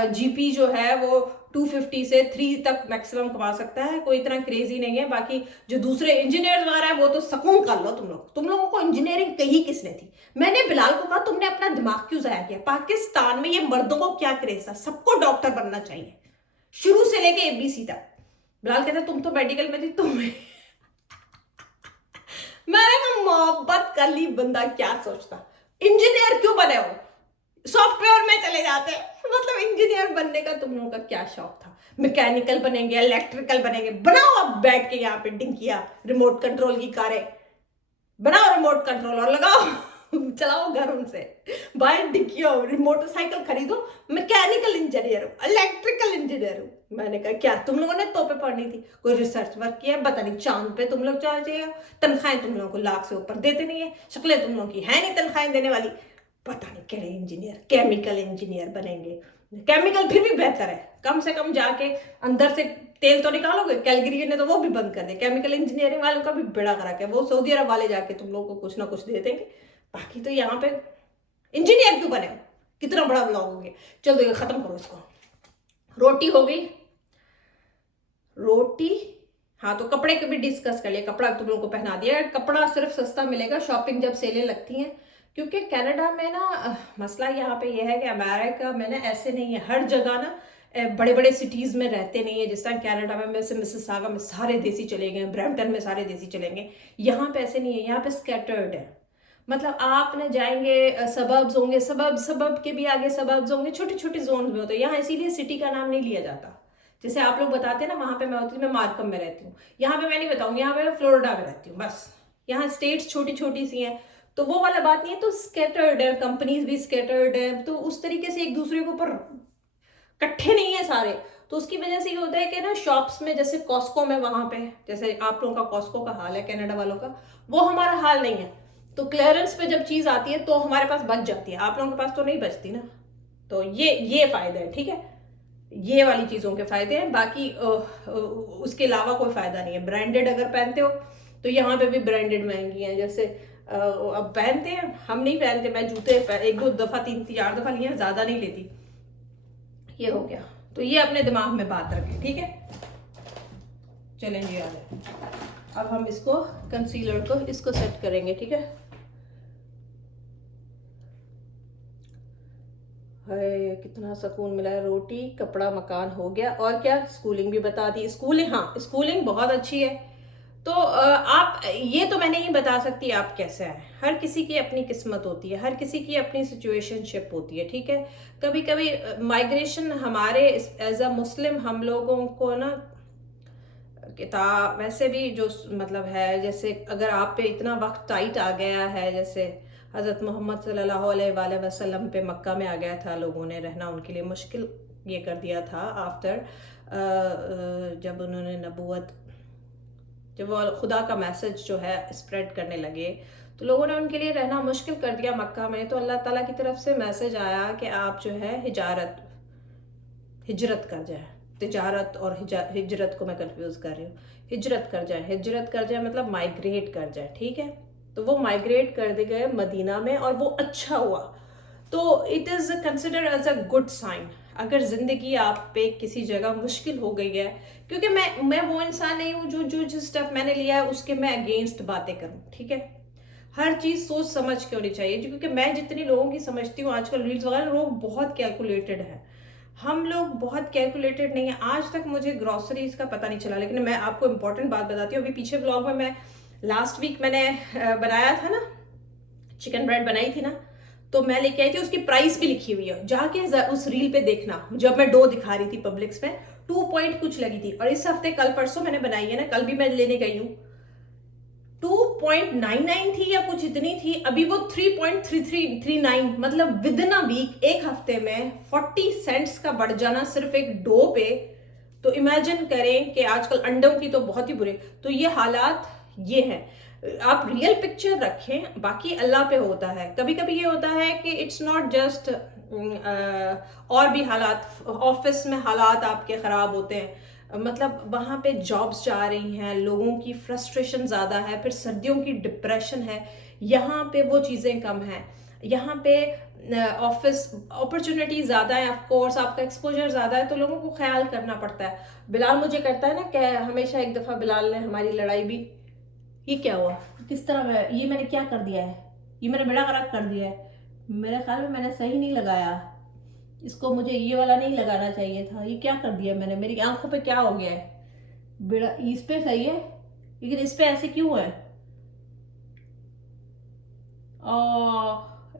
जीपी जो है वो 250 से 3 तक मैक्सिमम कमा सकता है, कोई इतना क्रेजी नहीं है। बाकी जो दूसरे इंजीनियर वगैरह है वो तो सुकून कर लो तुम लोगों को इंजीनियरिंग कही किसने थी। मैंने बिलाल को कहा तुमने अपना दिमाग क्यों जाया किया, पाकिस्तान में ये मर्दों को क्या क्रेज था, सबको डॉक्टर बनना चाहिए शुरू से लेके एबीसी तक। बिलाल कहता तुम तो मेडिकल में थी, तुम्हें मैंने मोहब्बत कर ली, बंदा क्या सोचता, इंजीनियर क्यों बने हो, सॉफ्टवेयर में चले जाते, मतलब इंजीनियर बनने का तुम लोगों का क्या शौक था, मैकेनिकल बनेंगे, इलेक्ट्रिकल बनेंगे, बनाओ अब बैठ के यहाँ पे डिंकिया रिमोट कंट्रोल की कारें बनाओ, रिमोट कंट्रोल और लगाओ चलाओ घर उनसे, बाय डिकियो मोटरसाइकिल खरीदो, मैकेनिकल इंजीनियर हो, इलेक्ट्रिकल इंजीनियर हो। मैंने कहा क्या तुम लोगों ने तोपे पढ़नी थी, कोई रिसर्च वर्क किया, पता नहीं चांद पे तुम लोग चले जाइए, तनख्वाहें तुम लोगों को लाख से ऊपर देते नहीं है, शक्लें तुम लोगों की है नहीं तनख्वाहें देने वाली, पता नहीं केड़े इंजीनियर, केमिकल इंजीनियर बनेंगे। केमिकल फिर भी बेहतर है, कम से कम जाके अंदर से तेल तो निकालोगे। कैलगरी ने तो वो भी बंद कर दिया, केमिकल इंजीनियरिंग वालों का भी बेड़ा करा के, वो सऊदी अरब वाले जाके तुम लोगों को कुछ ना कुछ दे देंगे। बाकी तो यहाँ पे इंजीनियर क्यों बने हो? कितना बड़ा ब्लॉग हो गया, चलो ये खत्म करो इसको। रोटी हो गई, रोटी। हाँ, तो कपड़े को भी डिस्कस कर लिया, कपड़ा तुम लोगों को पहना दिया। कपड़ा सिर्फ सस्ता मिलेगा शॉपिंग जब सेलें लगती हैं, क्योंकि कनाडा में ना मसला यहाँ पे ये है कि अमेरिका में ना ऐसे नहीं है, हर जगह ना बड़े बड़े सिटीज़ में रहते नहीं है। जिस तरह कनाडा में वैसे मिसिसागा में सारे देसी चले गए, ब्रैम्पटन में सारे देसी चलेंगे, यहाँ पे ऐसे नहीं है, यहाँ पे स्कैटर्ड है। मतलब आप ना जाएंगे, सबब्स होंगे, सबब के भी आगे सबब्स होंगे, छोटे छोटे जोन में होते हैं। यहाँ इसीलिए सिटी का नाम नहीं लिया जाता। जैसे आप लोग बताते हैं ना, वहां पे मैं होती हूँ, मैं मार्कम में रहती हूँ, यहाँ पे मैं नहीं बताऊंगी, यहाँ पे मैं फ्लोरिडा में रहती हूँ बस। यहाँ स्टेट्स छोटी छोटी सी हैं, तो वो वाला बात नहीं है। तो स्कैटर्ड है, कंपनीज भी स्कैटर्ड है, तो उस तरीके से एक दूसरे के ऊपर इकट्ठे नहीं है सारे। तो उसकी वजह से ये होता है कि ना शॉप्स में, जैसे कॉस्को में, वहां पे जैसे आप लोगों का कॉस्को का हाल है कनाडा वालों का, वो हमारा हाल नहीं है। तो क्लियरेंस पे जब चीज आती है तो हमारे पास बच जाती है, आप लोगों के पास तो नहीं बचती ना। तो ये फायदे हैं, ठीक है, ये वाली चीजों के फायदे हैं। बाकी उसके अलावा कोई फायदा नहीं है। ब्रांडेड अगर पहनते हो तो यहाँ पे भी ब्रांडेड महंगी हैं। जैसे अब पहनते हैं, हम नहीं पहनते, मैं जूते एक दो दफा, 3-4 दफा लिए, ज्यादा नहीं लेती। ये हो गया, तो ये अपने दिमाग में बात रखें, ठीक है। चलें जी, आ जाए। अब हम इसको कंसीलर को इसको सेट करेंगे, ठीक है। हाय, कितना सुकून मिला है। रोटी, कपड़ा, मकान हो गया, और क्या, स्कूलिंग भी बता दी। स्कूलिंग, हाँ स्कूलिंग बहुत अच्छी है। तो आप, ये तो मैं नहीं बता सकती आप कैसे आए, हर किसी की अपनी किस्मत होती है, हर किसी की अपनी सिचुएशनशिप होती है, ठीक है। कभी कभी माइग्रेशन हमारे एज अ मुस्लिम हम लोगों को ना किताब वैसे भी जो मतलब है, जैसे अगर आप पे इतना वक्त टाइट आ गया है, जैसे हज़रत मोहम्मद सल्लल्लाहु अलैहि वसल्लम पे मक्का में आ गया था, लोगों ने रहना उनके लिए मुश्किल ये कर दिया था आफ्टर, जब उन्होंने नबूवत, जब वो खुदा का मैसेज जो है स्प्रेड करने लगे, तो लोगों ने उनके लिए रहना मुश्किल कर दिया मक्का में। तो अल्लाह ताला की तरफ से मैसेज आया कि आप जो है हिजरत कर जाए। तिजारत और हिजरत को मैं कंफ्यूज कर रही हूँ। हिजरत कर जाए, हिजरत कर जाए मतलब माइग्रेट कर जाए, ठीक है। तो वो माइग्रेट कर दे गए मदीना में, और वो अच्छा हुआ। तो it is consider as a good sign. अगर ज़िंदगी आप पे किसी जगह मुश्किल हो गई है, क्योंकि मैं वो इंसान नहीं हूँ जो जिस स्टेप मैंने लिया है उसके मैं अगेंस्ट बातें करूँ, ठीक है। हर चीज़ सोच समझ के होनी चाहिए, क्योंकि मैं जितनी लोगों की समझती हूँ आजकल रील्स वगैरह, लोग बहुत कैलकुलेटेड हैं, हम लोग बहुत कैलकुलेटेड नहीं है। आज तक मुझे ग्रॉसरीज का पता नहीं चला, लेकिन मैं आपको इंपॉर्टेंट बात बताती हूँ। अभी पीछे ब्लॉग में मैं लास्ट वीक मैंने बनाया था ना, चिकन ब्रेड बनाई थी ना, तो मैं लेके आई थी, उसकी प्राइस भी लिखी हुई है, जाके उस रील पे देखना, जब मैं डो दिखा रही थी पब्लिक्स में 2 पॉइंट कुछ लगी थी। और इस हफ्ते कल परसों मैंने बनाई है ना, कल भी मैं लेने गई हूँ, 2.99 थी या कुछ इतनी थी, अभी वो 3.3339, मतलब विद इन अ वीक, एक हफ्ते में 40 सेंट्स का बढ़ जाना सिर्फ एक डो पे। तो इमेजिन करें कि आजकल अंडों की तो बहुत ही बुरे, तो ये हालात ये हैं। आप रियल पिक्चर रखें, बाकी अल्लाह पे होता है। कभी कभी ये होता है कि इट्स नॉट जस्ट, और भी हालात, ऑफिस में हालात आपके ख़राब होते हैं, मतलब वहाँ पे जॉब्स जा रही हैं, लोगों की फ्रस्ट्रेशन ज़्यादा है, फिर सर्दियों की डिप्रेशन है, यहाँ पे वो चीज़ें कम हैं। यहाँ पे ऑफिस अपॉर्चुनिटी ज़्यादा है, ऑफ कोर्स आपका एक्सपोजर ज़्यादा है, तो लोगों को ख्याल करना पड़ता है। बिलाल मुझे करता है ना कि हमेशा, एक दफ़ा बिलाल ने हमारी लड़ाई भी, ये क्या हुआ, किस तरह मैं, ये मैंने क्या कर दिया है, ये मैंने बेड़ा गर्क कर दिया है, मेरे ख्याल में मैंने सही नहीं लगाया इसको, मुझे ये वाला नहीं लगाना चाहिए था, ये क्या कर दिया मैंने, मेरी आंखों पे क्या हो गया है, बेड़ा इस पे सही है लेकिन इस पे ऐसे क्यों है।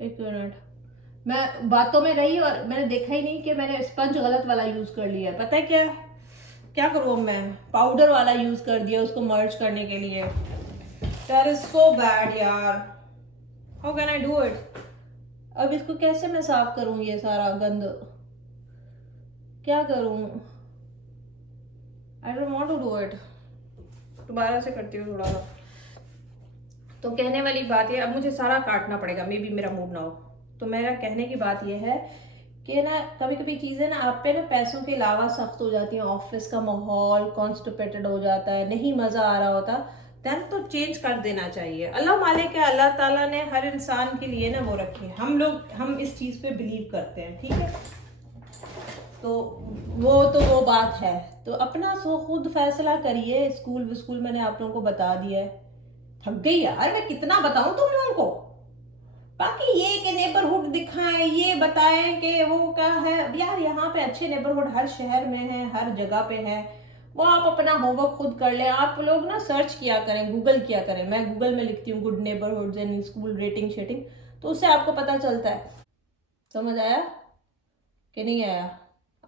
एक मिनट, मैं बातों में रही और मैंने देखा ही नहीं कि मैंने स्पंज गलत वाला यूज कर लिया। पता है क्या क्या करूँ, मैं पाउडर वाला यूज कर दिया उसको मर्ज करने के लिए। दैट इज सो बैड यार, how can I do it. अब इसको कैसे मैं साफ करूं, ये सारा गंद क्या करूं, I don't want to do it. दोबारा से करती हूँ थोड़ा सा। तो कहने वाली बात है, अब मुझे सारा काटना पड़ेगा, मे बी मेरा मूड ना हो। तो मेरा कहने की बात यह है कि ना कभी कभी चीज़ें ना आप पे ना पैसों के अलावा सख्त हो जाती हैं, ऑफिस का माहौल कॉन्स्टिपेटेड हो जाता है, नहीं मज़ा आ रहा होता, देन तो चेंज कर देना चाहिए। अल्लाह मालिक है, अल्लाह ताला ने हर इंसान के लिए ना वो रखे हैं, हम इस चीज़ पे बिलीव करते हैं, ठीक है। तो वो बात है। तो अपना सो खुद फैसला करिए। स्कूल मैंने आप लोगों को बता दिया है। थक गई यार, मैं कितना बताऊं तुम लोगों को। बाकी ये कि नेबरहुड दिखाएं, ये बताएं कि वो क्या है। अब यार यहाँ पे अच्छे नेबरहुड हर शहर में है, हर जगह पे है। वो आप अपना होमवर्क खुद कर लें। आप लोग ना सर्च किया करें, गूगल किया करें। मैं गूगल में लिखती हूँ good neighbourhoods and school rating शेटिंग, तो उससे आपको पता चलता है। समझ आया कि नहीं आया?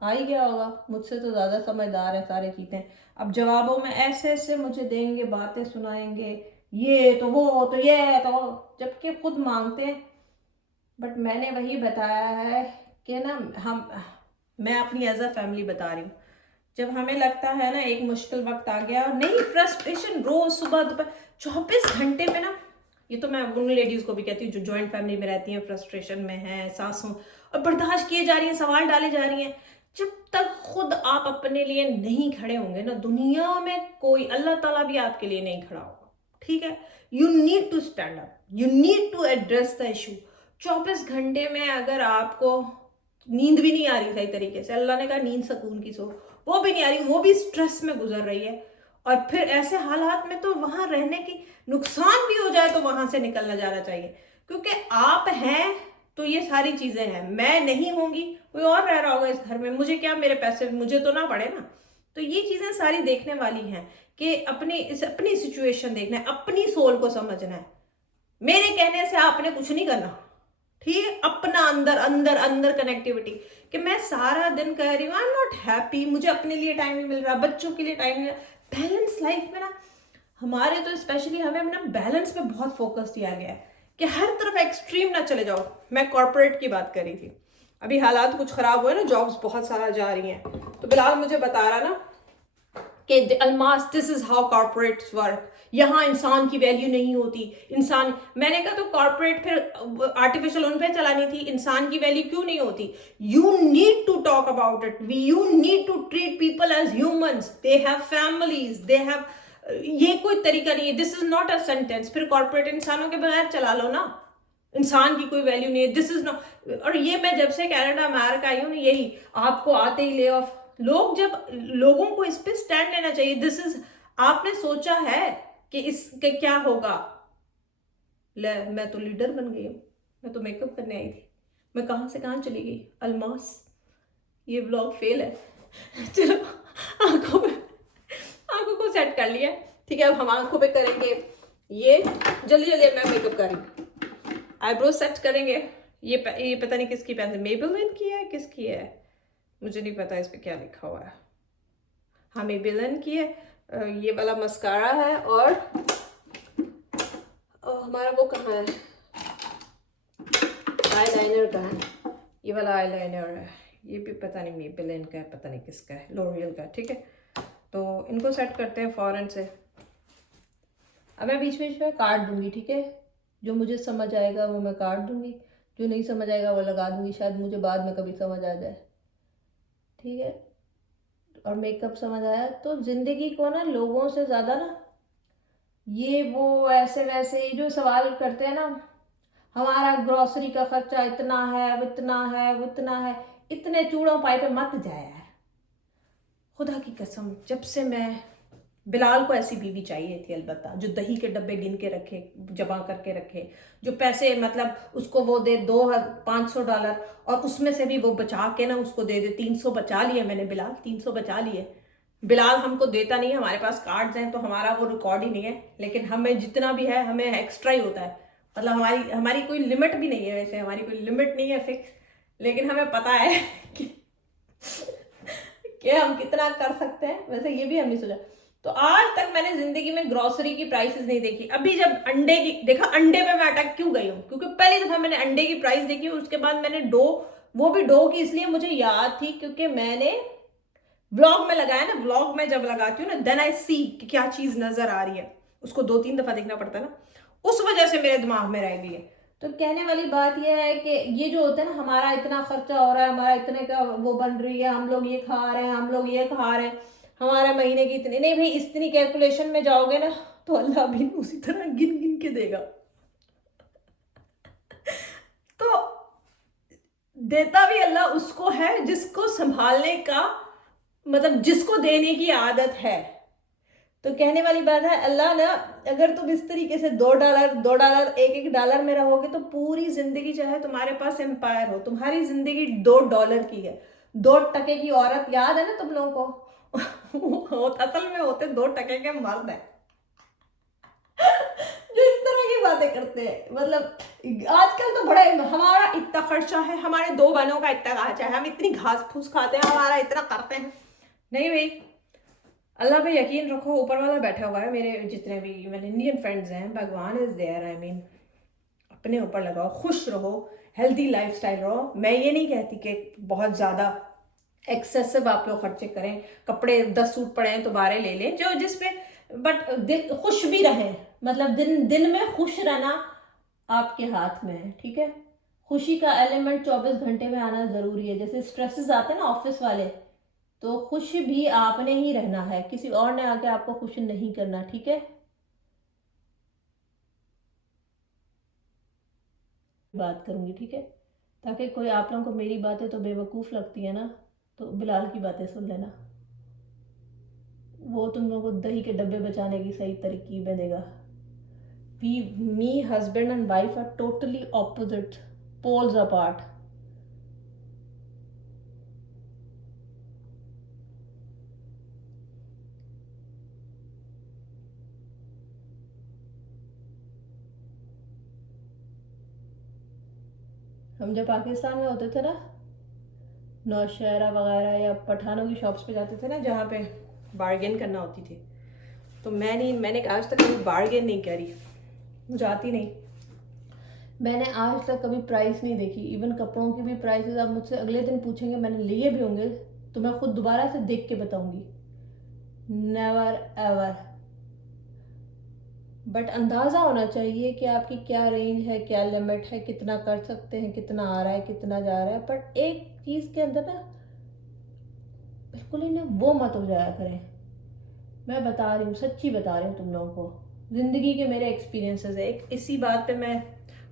आ ही गया होगा, मुझसे तो ज़्यादा समझदार है सारी चीज़ें। अब जवाबों में ऐसे ऐसे मुझे देंगे, बातें सुनाएंगे, ये तो वो तो ये तो, जबकि खुद मांगते हैं। बट मैंने वही बताया है कि ना मैं अपनी एज अ फैमिली बता रही हूँ। जब हमें लगता है ना एक मुश्किल वक्त आ गया, नहीं फ्रस्ट्रेशन रोज सुबह दोपहर 24 घंटे में ना, ये तो मैं उन लेडीज को भी कहती हूँ जो जॉइंट फैमिली में रहती हैं, फ्रस्ट्रेशन में है, सासों और बर्दाश्त किए जा रही हैं, सवाल डाले जा रही हैं। जब तक खुद आप अपने लिए नहीं खड़े होंगे ना, दुनिया में कोई, अल्लाह ताला भी आपके लिए नहीं खड़ा होगा, ठीक है। You need to stand up, you need to address the issue. 24 घंटे में अगर आपको नींद भी नहीं आ रही सही तरीके से, अल्लाह ने कहा नींद सुकून की सो, वो भी नहीं आ रही, वो भी स्ट्रेस में गुजर रही है, और फिर ऐसे हालात में तो वहां रहने की, नुकसान भी हो जाए तो वहां से निकलना जाना चाहिए। क्योंकि आप हैं तो ये सारी चीजें हैं, मैं नहीं होंगी कोई और रह रहा होगा इस घर में, मुझे क्या, मेरे पैसे मुझे तो ना पड़े ना। तो ये चीजें सारी देखने वाली हैं कि अपनी सिचुएशन देखना है, अपनी सोल को समझना है। मेरे कहने से आपने कुछ नहीं करना, ठीक है। अपना अंदर अंदर अंदर कनेक्टिविटी, कि मैं सारा दिन कह रही हूँ आई एम नॉट हैप्पी, मुझे अपने लिए टाइम नहीं मिल रहा, बच्चों के लिए टाइम नहीं मिल रहा। बैलेंस लाइफ में ना, हमारे तो स्पेशली हमें ना बैलेंस पे बहुत फोकस दिया गया है कि हर तरफ एक्सट्रीम ना चले जाओ। मैं कॉर्पोरेट की बात करी थी, अभी हालात कुछ खराब हुए ना, जॉब्स बहुत सारा जा रही हैं, तो बिलाल मुझे बता रहा ना कि Almas this is how corporates work, यहाँ इंसान की वैल्यू नहीं होती। इंसान, मैंने कहा तो कॉर्पोरेट फिर आर्टिफिशियल उन पे चलानी थी, इंसान की वैल्यू क्यों नहीं होती? You need to talk about it, you need to treat people as humans, they have families, they have, ये कोई तरीका नहीं है, this is not a sentence. फिर कॉर्पोरेट इंसानों के बगैर चला लो ना, इंसान की कोई वैल्यू नहीं है, दिस इज नॉट। और ये मैं जब से कनाडा अमेरिका आई हूँ ना, यही आपको आते ही ले ऑफ, लोग जब, लोगों को इस पे स्टैंड लेना चाहिए। दिस इज, आपने सोचा है कि इसके क्या होगा? ले, मैं तो लीडर बन गई हूँ, मैं तो मेकअप करने आई थी, मैं कहाँ से कहाँ चली गई। अलमास, ये ब्लॉग फेल है। चलो, आंखों को सेट कर लिया, ठीक है। अब हम आंखों पे करेंगे ये, जल्दी जल्दी मैं मेकअप कर रही हूँ, आईब्रो सेट करेंगे। ये पता नहीं किसकी पेंसिल, मेबेलिन की है, किसकी है मुझे नहीं पता, इस पे क्या लिखा हुआ है। हाँ, मेबेलिन की है। ये वाला मस्कारा है, और हमारा वो कहाँ है, आईलाइनर का है, ये वाला आईलाइनर है, ये भी पता नहीं मेबेलिन का है, पता नहीं किसका है, लोरियल का, ठीक है। तो इनको सेट करते हैं फौरन से। अब मैं बीच बीच में काट दूंगी, ठीक है। जो मुझे समझ आएगा वो मैं काट दूंगी, जो नहीं समझ आएगा वो लगा दूंगी, शायद मुझे बाद में कभी समझ आ जाए, ठीक है। और मेकअप समझ आया तो जिंदगी को ना, लोगों से ज्यादा ना, ये वो ऐसे वैसे जो सवाल करते हैं ना, हमारा ग्रोसरी का खर्चा इतना है, वो इतना है, वो इतना है, इतने चूड़ों पाए पे मत जाए यार। खुदा की कसम, जब से मैं, बिलाल को ऐसी बीवी चाहिए थी अलबत्ता, जो दही के डब्बे गिन के रखे, जमा करके रखे, जो पैसे मतलब उसको वो दे $500, और उसमें से भी वो बचा के ना उसको दे दे। 300 बचा लिए मैंने बिलाल, 300 बचा लिए। बिलाल हमको देता नहीं है, हमारे पास कार्ड्स हैं तो हमारा वो रिकॉर्ड ही नहीं है, लेकिन हमें जितना भी है हमें एक्स्ट्रा ही होता है। मतलब हमारी हमारी कोई लिमिट भी नहीं है, वैसे हमारी कोई लिमिट नहीं है फिक्स, लेकिन हमें पता है कि हम कितना कर सकते हैं। वैसे ये भी हमने सोचा। तो आज तक मैंने जिंदगी में ग्रोसरी की प्राइसेस नहीं देखी। अभी जब अंडे की देखा, अंडे पे मैं अटक क्यों गई हूँ, क्योंकि पहली दफा मैंने अंडे की प्राइस देखी, उसके बाद मैंने डो, वो भी डो की इसलिए मुझे याद थी क्योंकि मैंने व्लॉग में लगाया ना, व्लॉग में जब लगाती हूँ ना, देन आई सी कि क्या चीज नजर आ रही है, उसको 2-3 दफा देखना पड़ता है ना, उस वजह से मेरे दिमाग में रह गई है। तो कहने वाली बात यह है कि ये जो होता है ना, हमारा इतना खर्चा हो रहा है, हमारा इतने का वो बन रही है, हम लोग ये खा रहे हैं, हम लोग ये खा रहे हैं, हमारा महीने की इतनी, नहीं भाई, इतनी कैलकुलेशन में जाओगे ना तो अल्लाह भी उसी तरह गिन गिन के देगा। तो देता भी अल्लाह उसको है जिसको संभालने का, मतलब जिसको देने की आदत है। तो कहने वाली बात है, अल्लाह ना, अगर तुम इस तरीके से $2 एक डॉलर में रहोगे तो पूरी जिंदगी, चाहे तुम्हारे पास एम्पायर हो, तुम्हारी जिंदगी $2 की है। 2 टके की औरत याद है ना तुम लोगों को? असल में होते 2 टके के मर्द हैं जो इस तरह की बातें करते हैं। मतलब आजकल तो बड़ा, हमारा इतना खर्चा है, हमारे 2 बहनों का इतना खर्चा है, हम इतनी घास फूस खाते हैं, हमारा इतना करते हैं। नहीं भाई, अल्लाह पे यकीन रखो, ऊपर वाला बैठा हुआ है। मेरे जितने भी मेरे इंडियन फ्रेंड्स हैं, भगवान इज देयर। आई मीन, अपने ऊपर लगाओ, खुश रहो, हेल्दी लाइफस्टाइल रहो। मैं ये नहीं कहती कि बहुत ज़्यादा एक्सेसिव आप लोग खर्चे करें, कपड़े 10 सूट पड़े हैं तो 12 ले लें, जो जिस पे, बट खुश भी रहें। मतलब दिन में खुश रहना आपके हाथ में है, ठीक है। खुशी का एलिमेंट 24 घंटे में आना ज़रूरी है। जैसे स्ट्रेसेस आते हैं ना ऑफिस वाले, तो खुश भी आपने ही रहना है, किसी और ने आके आपको खुश नहीं करना, ठीक है। बात करूंगी, ठीक है, ताकि कोई, आप लोगों को मेरी बातें तो बेवकूफ़ लगती है ना, तो बिलाल की बातें सुन लेना, वो तुम लोगों को दही के डब्बे बचाने की सही तरकीबें देगा। Me husband and wife are totally opposite, poles apart. हम जब पाकिस्तान में होते थे ना, नौशहरा वगैरह या पठानों की शॉप्स पे जाते थे ना, जहाँ पे बार्गेन करना होती थी, तो मैंने आज तक कभी बार्गेन नहीं करी, मुझे आती नहीं। मैंने आज तक कभी प्राइस नहीं देखी, इवन कपड़ों की भी प्राइसेस आप मुझसे अगले दिन पूछेंगे, मैंने लिए भी होंगे तो मैं खुद दोबारा से देख के बताऊंगी, नेवर एवर। बट अंदाज़ा होना चाहिए कि आपकी क्या रेंज है, क्या लिमिट है, कितना कर सकते हैं, कितना आ रहा है, कितना जा रहा है। बट एक चीज़ के अंदर ना बिल्कुल ही ना वो मत हो जाया करें। मैं बता रही हूँ, सच्ची बता रही हूँ तुम लोगों को, ज़िंदगी के मेरे एक्सपीरियंसेस है। एक इसी बात पे मैं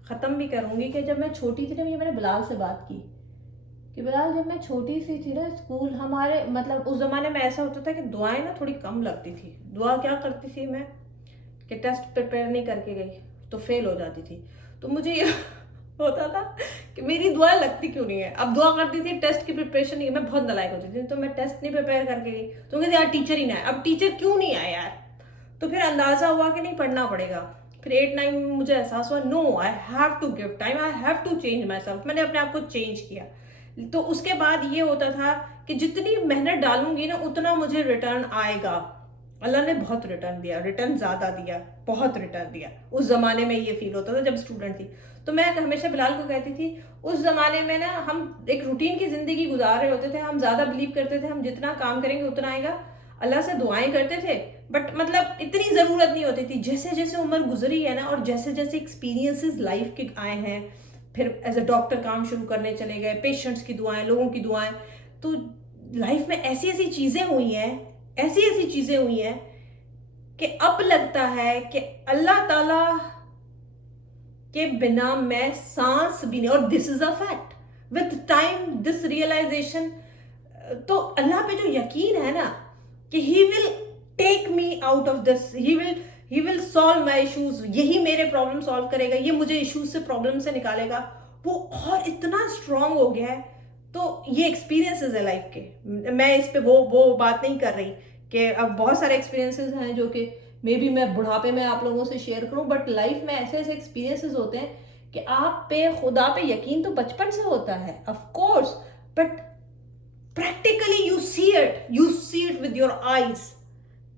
ख़त्म भी करूँगी कि जब मैं छोटी थी ना, ये मैंने बिलाल से बात की कि बिलाल, जब मैं छोटी सी थी ना, स्कूल हमारे, मतलब उस ज़माने में ऐसा होता था कि दुआएं ना थोड़ी कम लगती थी। दुआ क्या करती थी मैं, कि टेस्ट प्रिपेयर नहीं करके गई तो फेल हो जाती थी। तो मुझे ये होता था कि मेरी दुआ लगती क्यों नहीं है। अब दुआ करती थी, टेस्ट की प्रिपरेशन नहीं, मैं बहुत नालायक होती थी, तो मैं टेस्ट नहीं प्रिपेयर करके गई तो कहते यार टीचर ही ना आए। अब टीचर क्यों नहीं आए यार, तो फिर अंदाजा हुआ कि नहीं, पढ़ना पड़ेगा। फिर 8-9 में मुझे एहसास हुआ, no, I have to give time, I have to change myself. मैंने अपने आप को चेंज किया। तो उसके बाद ये होता था कि जितनी मेहनत डालूंगी ना, उतना मुझे रिटर्न आएगा। अल्लाह ने बहुत रिटर्न दिया, रिटर्न ज़्यादा दिया, बहुत रिटर्न दिया। उस ज़माने में ये फील होता था जब स्टूडेंट थी। तो मैं हमेशा बिलाल को कहती थी, उस ज़माने में ना हम एक रूटीन की ज़िंदगी गुजार रहे होते थे, हम ज़्यादा बिलीव करते थे हम जितना काम करेंगे उतना आएगा, अल्लाह से दुआएं करते थे, बट मतलब इतनी ज़रूरत नहीं होती थी। जैसे जैसे उम्र गुजरी है ना, और जैसे जैसे एक्सपीरियंसेस लाइफ के आए हैं, फिर एज अ डॉक्टर काम शुरू करने चले गए, पेशेंट्स की दुआएं, लोगों की दुआएं, तो लाइफ में ऐसी ऐसी चीज़ें हुई हैं, ऐसी ऐसी चीज़ें हुई हैं कि अब लगता है कि अल्लाह ताला के बिना मैं सांस भी नहीं। और this is a fact, with time this realization, तो अल्लाह पे जो यकीन है ना कि he will take me out of this, he will solve my issues, यही मेरे प्रॉब्लम सॉल्व करेगा, ये मुझे इशूज से, प्रॉब्लम से निकालेगा, वो और इतना स्ट्रांग हो गया है। तो ये एक्सपीरियंसेस है लाइफ के। मैं इस पे वो बात नहीं कर रही कि अब बहुत सारे एक्सपीरियंसेस हैं जो कि मे बी मैं बुढ़ापे में आप लोगों से शेयर करूं, बट लाइफ में ऐसे ऐसे एक्सपीरियंसेस होते हैं कि आप पे, खुदा पे यकीन तो बचपन से होता है of course, but practically you see it with your eyes,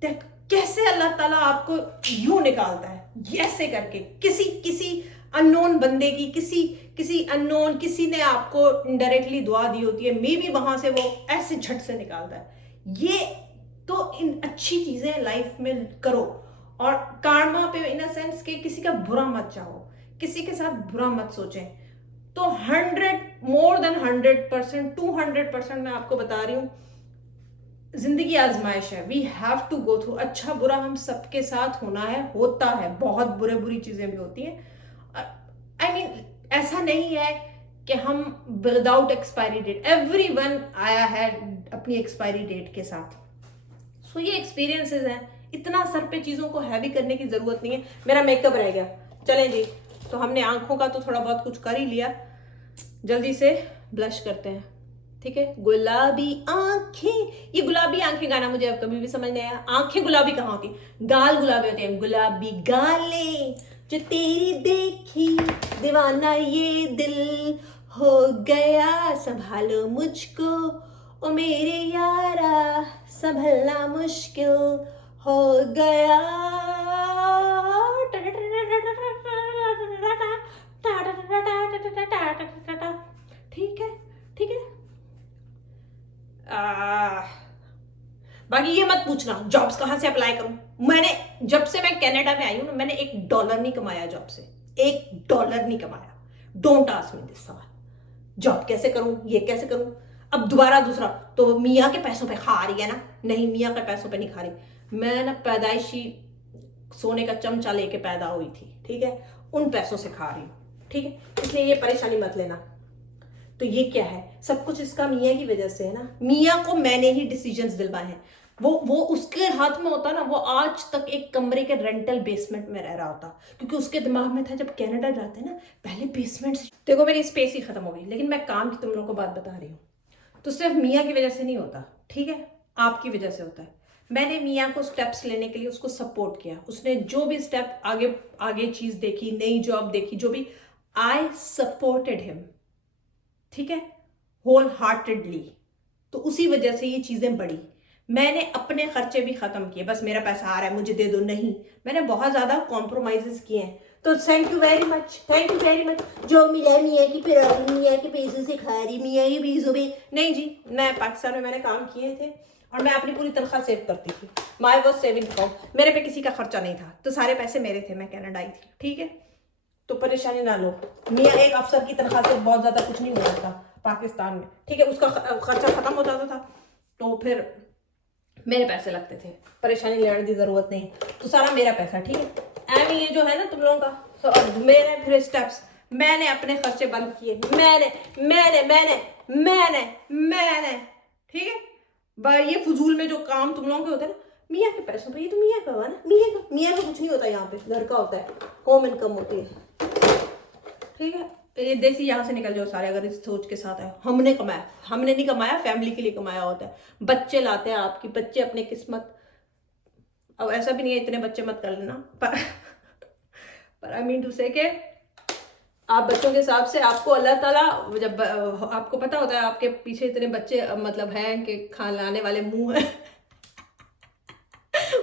that कैसे अल्लाह ताला आपको यूं निकालता है ऐसे करके, किसी अननोन बंदे की, किसी अननोन, किसी ने आपको इनडायरेक्टली दुआ दी होती है, मे बी वहां से वो ऐसे झट से निकालता है। ये तो इन अच्छी चीजें लाइफ में करो, और कार्मा पे इन अ सेंस के किसी का बुरा मत चाहो, किसी के साथ बुरा मत सोचें। तो 100 मोर देन 100%, 200% मैं आपको बता रही हूँ, जिंदगी आजमाइश है, we have to go through. अच्छा बुरा हम सबके साथ होना है, होता है, बहुत बुरी चीजें भी होती हैं। आई मीन ऐसा नहीं है कि हम विदाउट एक्सपायरी डेट, एवरीवन आया है अपनी एक्सपायरी डेट के साथ। सो ये एक्सपीरियंसेस हैं, इतना सर पे चीज़ों को हैवी करने की ज़रूरत नहीं है। मेरा मेकअप रह गया, चलें जी। तो हमने आंखों का तो थोड़ा बहुत कुछ कर ही लिया, जल्दी से ब्लश करते हैं, ठीक है। गुलाबी आंखें, ये गुलाबी आंखें गाना मुझे अब कभी भी समझ नहीं आया। आंखें गुलाबी कहाँ होती, गाल गुलाबी होते हैं। गुलाबी गालें जो तेरी देखी दीवाना ये दिल हो गया, संभालो मुझको ओ मेरे यारा, संभलना मुश्किल हो गया। ठीक है, ठीक है। बाकी ये मत पूछना जॉब्स कहाँ से अप्लाई करूं। मैंने जब से मैं कनाडा में आई हूं ना, मैंने $1 नहीं कमाया जॉब से, $1 नहीं कमाया। डोंट आस्क मी दिस सवाल, जॉब कैसे करूं, ये कैसे करूं। अब दोबारा दूसरा तो मियाँ के पैसों पे खा रही है ना, नहीं मियाँ के पैसों पे नहीं खा रही। मैं ना पैदाइशी सोने का चमचा लेके पैदा हुई थी, ठीक है, उन पैसों से खा रही हूँ, ठीक है। इसलिए ये परेशानी मत लेना। तो ये क्या है, सब कुछ इसका मियाँ की वजह से है ना। मियाँ को मैंने ही डिसीजंस दिलवाए हैं। वो उसके हाथ में होता ना, वो आज तक एक कमरे के रेंटल बेसमेंट में रह रहा होता, क्योंकि उसके दिमाग में था जब कनाडा जाते हैं ना पहले बेसमेंट। देखो मेरी स्पेस ही खत्म हो गई, लेकिन मैं काम की तुम लोगों को बात बता रही हूँ। तो सिर्फ मियाँ की वजह से नहीं होता, ठीक है, आपकी वजह से होता है। मैंने मियाँ को स्टेप्स लेने के लिए उसको सपोर्ट किया, उसने जो भी स्टेप आगे आगे चीज देखी, नई जॉब देखी, जो भी, आई सपोर्टेड हिम, ठीक है, होल हार्टेडली। तो उसी वजह से ये चीजें बढ़ी। मैंने अपने खर्चे भी खत्म किए, बस मेरा पैसा आ रहा है मुझे दे दो, नहीं, मैंने बहुत ज्यादा कॉम्प्रोमाइजेस किए हैं। तो thank you very much, thank you very much. जो मिला मियाँ की प्रॉब्लम, मियाँ के पैसों से खा रही, मियाँ के पैसों पे नहीं जी। मैं पाकिस्तान में मैंने काम किए थे और मैं अपनी पूरी तनख्वाह सेव करती थी। माई वॉज सेविंग अकाउंट, मेरे पे किसी का खर्चा नहीं था, तो सारे पैसे मेरे थे, मैं कनाडा आई थी, ठीक है। तो परेशानी ना लो। मियाँ एक अफसर की तनख्वाह से बहुत ज्यादा कुछ नहीं हुआ था पाकिस्तान में, ठीक है, उसका खर्चा खत्म हो जाता था, तो फिर मेरे पैसे लगते थे, परेशानी लेने की जरूरत नहीं, तो सारा मेरा पैसा, ठीक है। एम ये जो है ना तुम लोगों का, तो मेरे फिर स्टेप्स, मैंने अपने खर्चे बंद किए, मैंने मैंने मैंने मैंने मैंने ठीक है। ये फजूल में जो काम तुम लोगों के होते हैं ना, मियाँ के पैसों पे, ये तो मियाँ का हुआ ना, मियाँ का कुछ नहीं होता, यहाँ पे घर का होता है, होम इनकम होती है, ठीक है। ये देसी यहाँ से निकल जाओ सारे, अगर इस सोच के साथ है। हमने कमाया, हमने नहीं कमाया, फैमिली के लिए कमाया होता है। बच्चे लाते हैं आपकी, बच्चे अपने किस्मत, अब ऐसा भी नहीं है इतने बच्चे मत कर लेना, पर आई मीन टू से के आप बच्चों के हिसाब से आपको अल्लाह ताला, जब आपको पता होता है आपके पीछे इतने बच्चे मतलब हैं कि खाने वाले मुंह है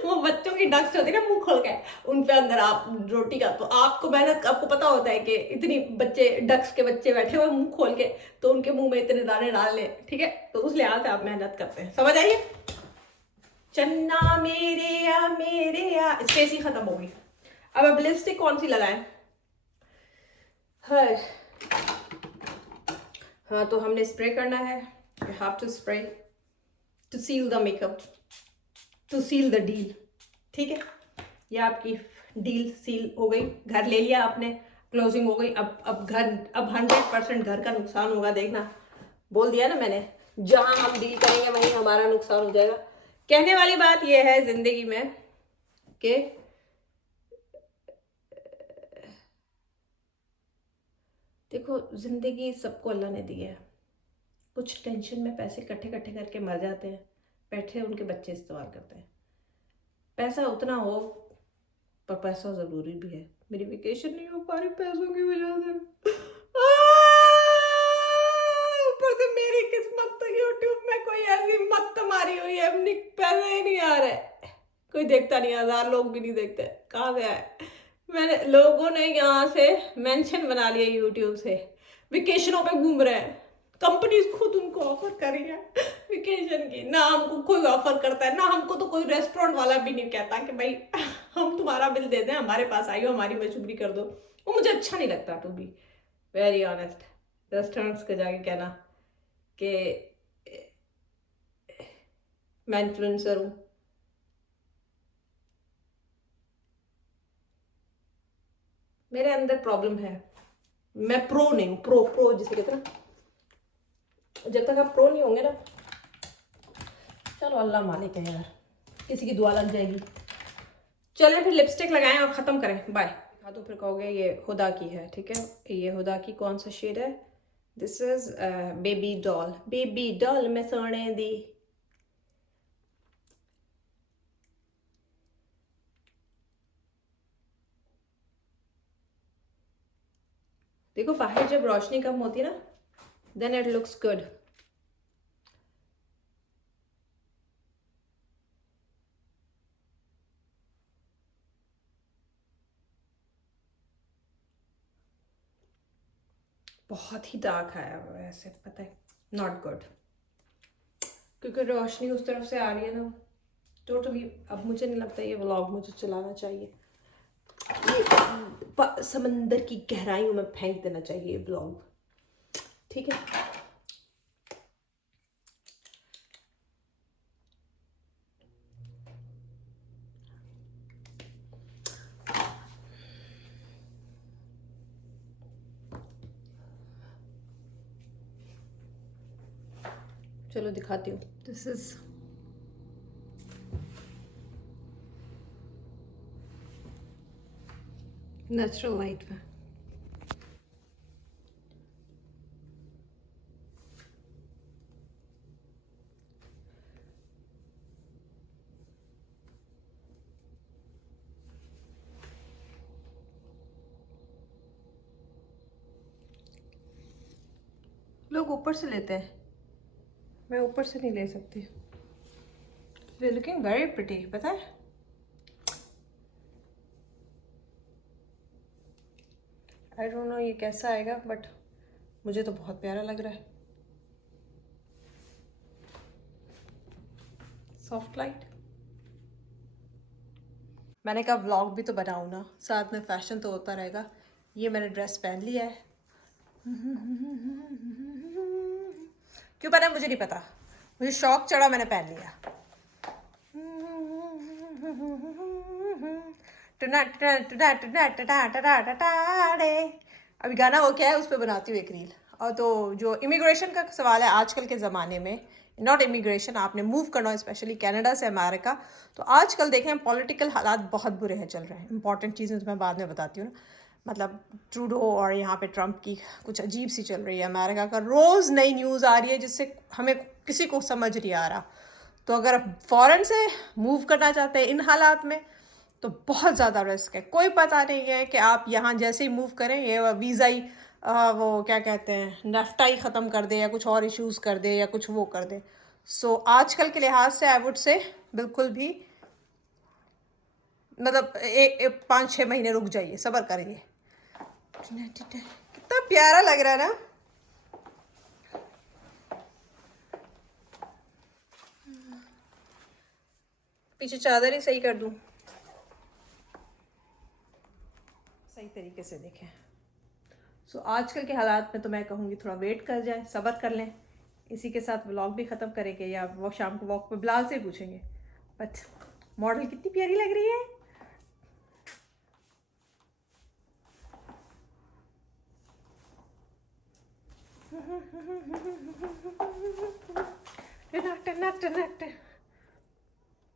वो बच्चों की डक्स होती है ना मुंह खोल के, उन पे अंदर आप रोटी का, तो आपको मेहनत, आपको पता होता है कि इतनी बच्चे, डक्स के बच्चे बैठे हुए मुंह खोल के, तो उनके मुंह में इतने दाने डालने, ठीक है, तो उस लिहाज से आप मेहनत करते हैं, समझ आइए। चन्ना मेरे या स्पेस ही खत्म हो गई। अब लिपस्टिक कौन सी लगाएं, हाँ, तो हमने स्प्रे करना है, you have to spray to seal the makeup, to seal the deal, ठीक है। ये आपकी डील सील हो गई, घर ले लिया आपने, क्लोजिंग हो गई। अब घर, अब 100% घर का नुकसान होगा, देखना, बोल दिया ना मैंने, जहां हम डील करेंगे वहीं हमारा नुकसान हो जाएगा। कहने वाली बात यह है जिंदगी में कि देखो, जिंदगी सबको अल्लाह ने दी है। कुछ टेंशन में पैसे इकट्ठे इकट्ठे करके मर जाते हैं, बैठे उनके बच्चे इस्तेमाल करते हैं। पैसा उतना हो, पर पैसा जरूरी भी है। मेरी वेकेशन नहीं हो पा रही पैसों की वजह से, ऊपर से मेरी किस्मत तो यूट्यूब में कोई ऐसी मत मारी हुई है, पैसे ही नहीं आ रहे, कोई देखता नहीं, 1000 लोग भी नहीं देखते, कहाँ से आए। मैंने, लोगों ने यहाँ से मेंशन बना लिया यूट्यूब से, वेकेशनों पे घूम रहे हैं, कंपनीज खुद उनको ऑफर कर रही है वेकेशन की, ना हमको कोई ऑफर करता है, ना हमको तो कोई रेस्टोरेंट वाला भी नहीं कहता कि भाई हम तुम्हारा बिल दे दें, हमारे पास आइयो, हमारी मजबूरी कर दो। वो मुझे अच्छा नहीं लगता, to be very honest. Restaurants के जाके कहना कि मैं इन्फ्लुएंसर हूँ। मेरे अंदर प्रॉब्लम है, मैं प्रो नहीं हूँ, प्रो जिसे कहते हैं ना, जब तक आप प्रो नहीं होंगे ना, चलो अल्लाह मालिक है यार, किसी की दुआ लग जाएगी। चलें फिर लिपस्टिक लगाएं और ख़त्म करें, बाय। हाँ तो फिर कहोगे ये हुदा की है, ठीक है, ये हुदा की कौन सा शेड है, दिस इज बेबी डॉल में सोने दी। देखो बाहर जब रोशनी कम होती है ना, देन इट लुक्स गुड। बहुत ही डार्क आया हुआ है ऐसे, पता है, नॉट गुड, क्योंकि रोशनी उस तरफ से आ रही है ना टोटली। अब मुझे नहीं लगता ये व्लॉग मुझे चलाना चाहिए, ये समंदर की गहराइयों में फेंक देना चाहिए ये व्लॉग, ठीक है। चलो दिखाती हूँ, दिस इज नेचुरल लाइट में। लोग ऊपर से लेते हैं, मैं ऊपर से नहीं ले सकती। They're looking very pretty, पता है। आई डोंट नो ये कैसा आएगा, बट मुझे तो बहुत प्यारा लग रहा है। Soft light. मैंने कहा व्लॉग भी तो बनाऊँ ना, साथ में फैशन तो होता रहेगा। ये मैंने ड्रेस पहन लिया है, क्यों पहना है मुझे नहीं पता, मुझे शौक चढ़ा, मैंने पहन लिया। अभी गाना वो क्या है उस पर बनाती हूँ एक रील। और तो जो इमिग्रेशन का सवाल है आजकल के ज़माने में, नॉट इमिग्रेशन, आपने मूव करना हो स्पेशली कनाडा से अमेरिका, तो आजकल देखें पॉलिटिकल हालात बहुत बुरे हैं, चल रहे हैं। इंपॉर्टेंट चीज़ें तो मैं बाद में बताती हूँ ना, मतलब ट्रूडो और यहाँ पे ट्रम्प की कुछ अजीब सी चल रही है। अमेरिका का रोज़ नई न्यूज़ आ रही है जिससे हमें किसी को समझ नहीं आ रहा। तो अगर आप फ़ॉरेन से मूव करना चाहते हैं इन हालात में तो बहुत ज़्यादा रिस्क है। कोई पता नहीं है कि आप यहाँ जैसे ही मूव करें ये वीज़ा ही वो क्या कहते हैं नेफ्टा ही ख़त्म कर दे या कुछ और इश्यूज़ कर दे या कुछ वो कर दे। सो आजकल के लिहाज से आई वुड से बिल्कुल भी मतलब 5-6 महीने रुक जाइए, सब्र करिए। कितना प्यारा लग रहा है ना। पीछे चादर ही सही कर दूं, सही तरीके से देखें। सो आजकल के हालात में तो मैं कहूँगी थोड़ा वेट कर जाए, सब्र कर लें। इसी के साथ व्लॉग भी ख़त्म करेंगे, या वो शाम को वॉक पे बिलाल से पूछेंगे। बट मॉडल कितनी प्यारी लग रही है।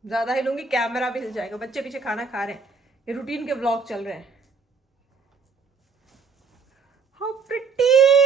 ज़्यादा हिलूंगी कैमरा भी हिल जाएगा। बच्चे पीछे खाना खा रहे हैं, ये रूटीन के व्लॉग चल रहे हैं। How pretty.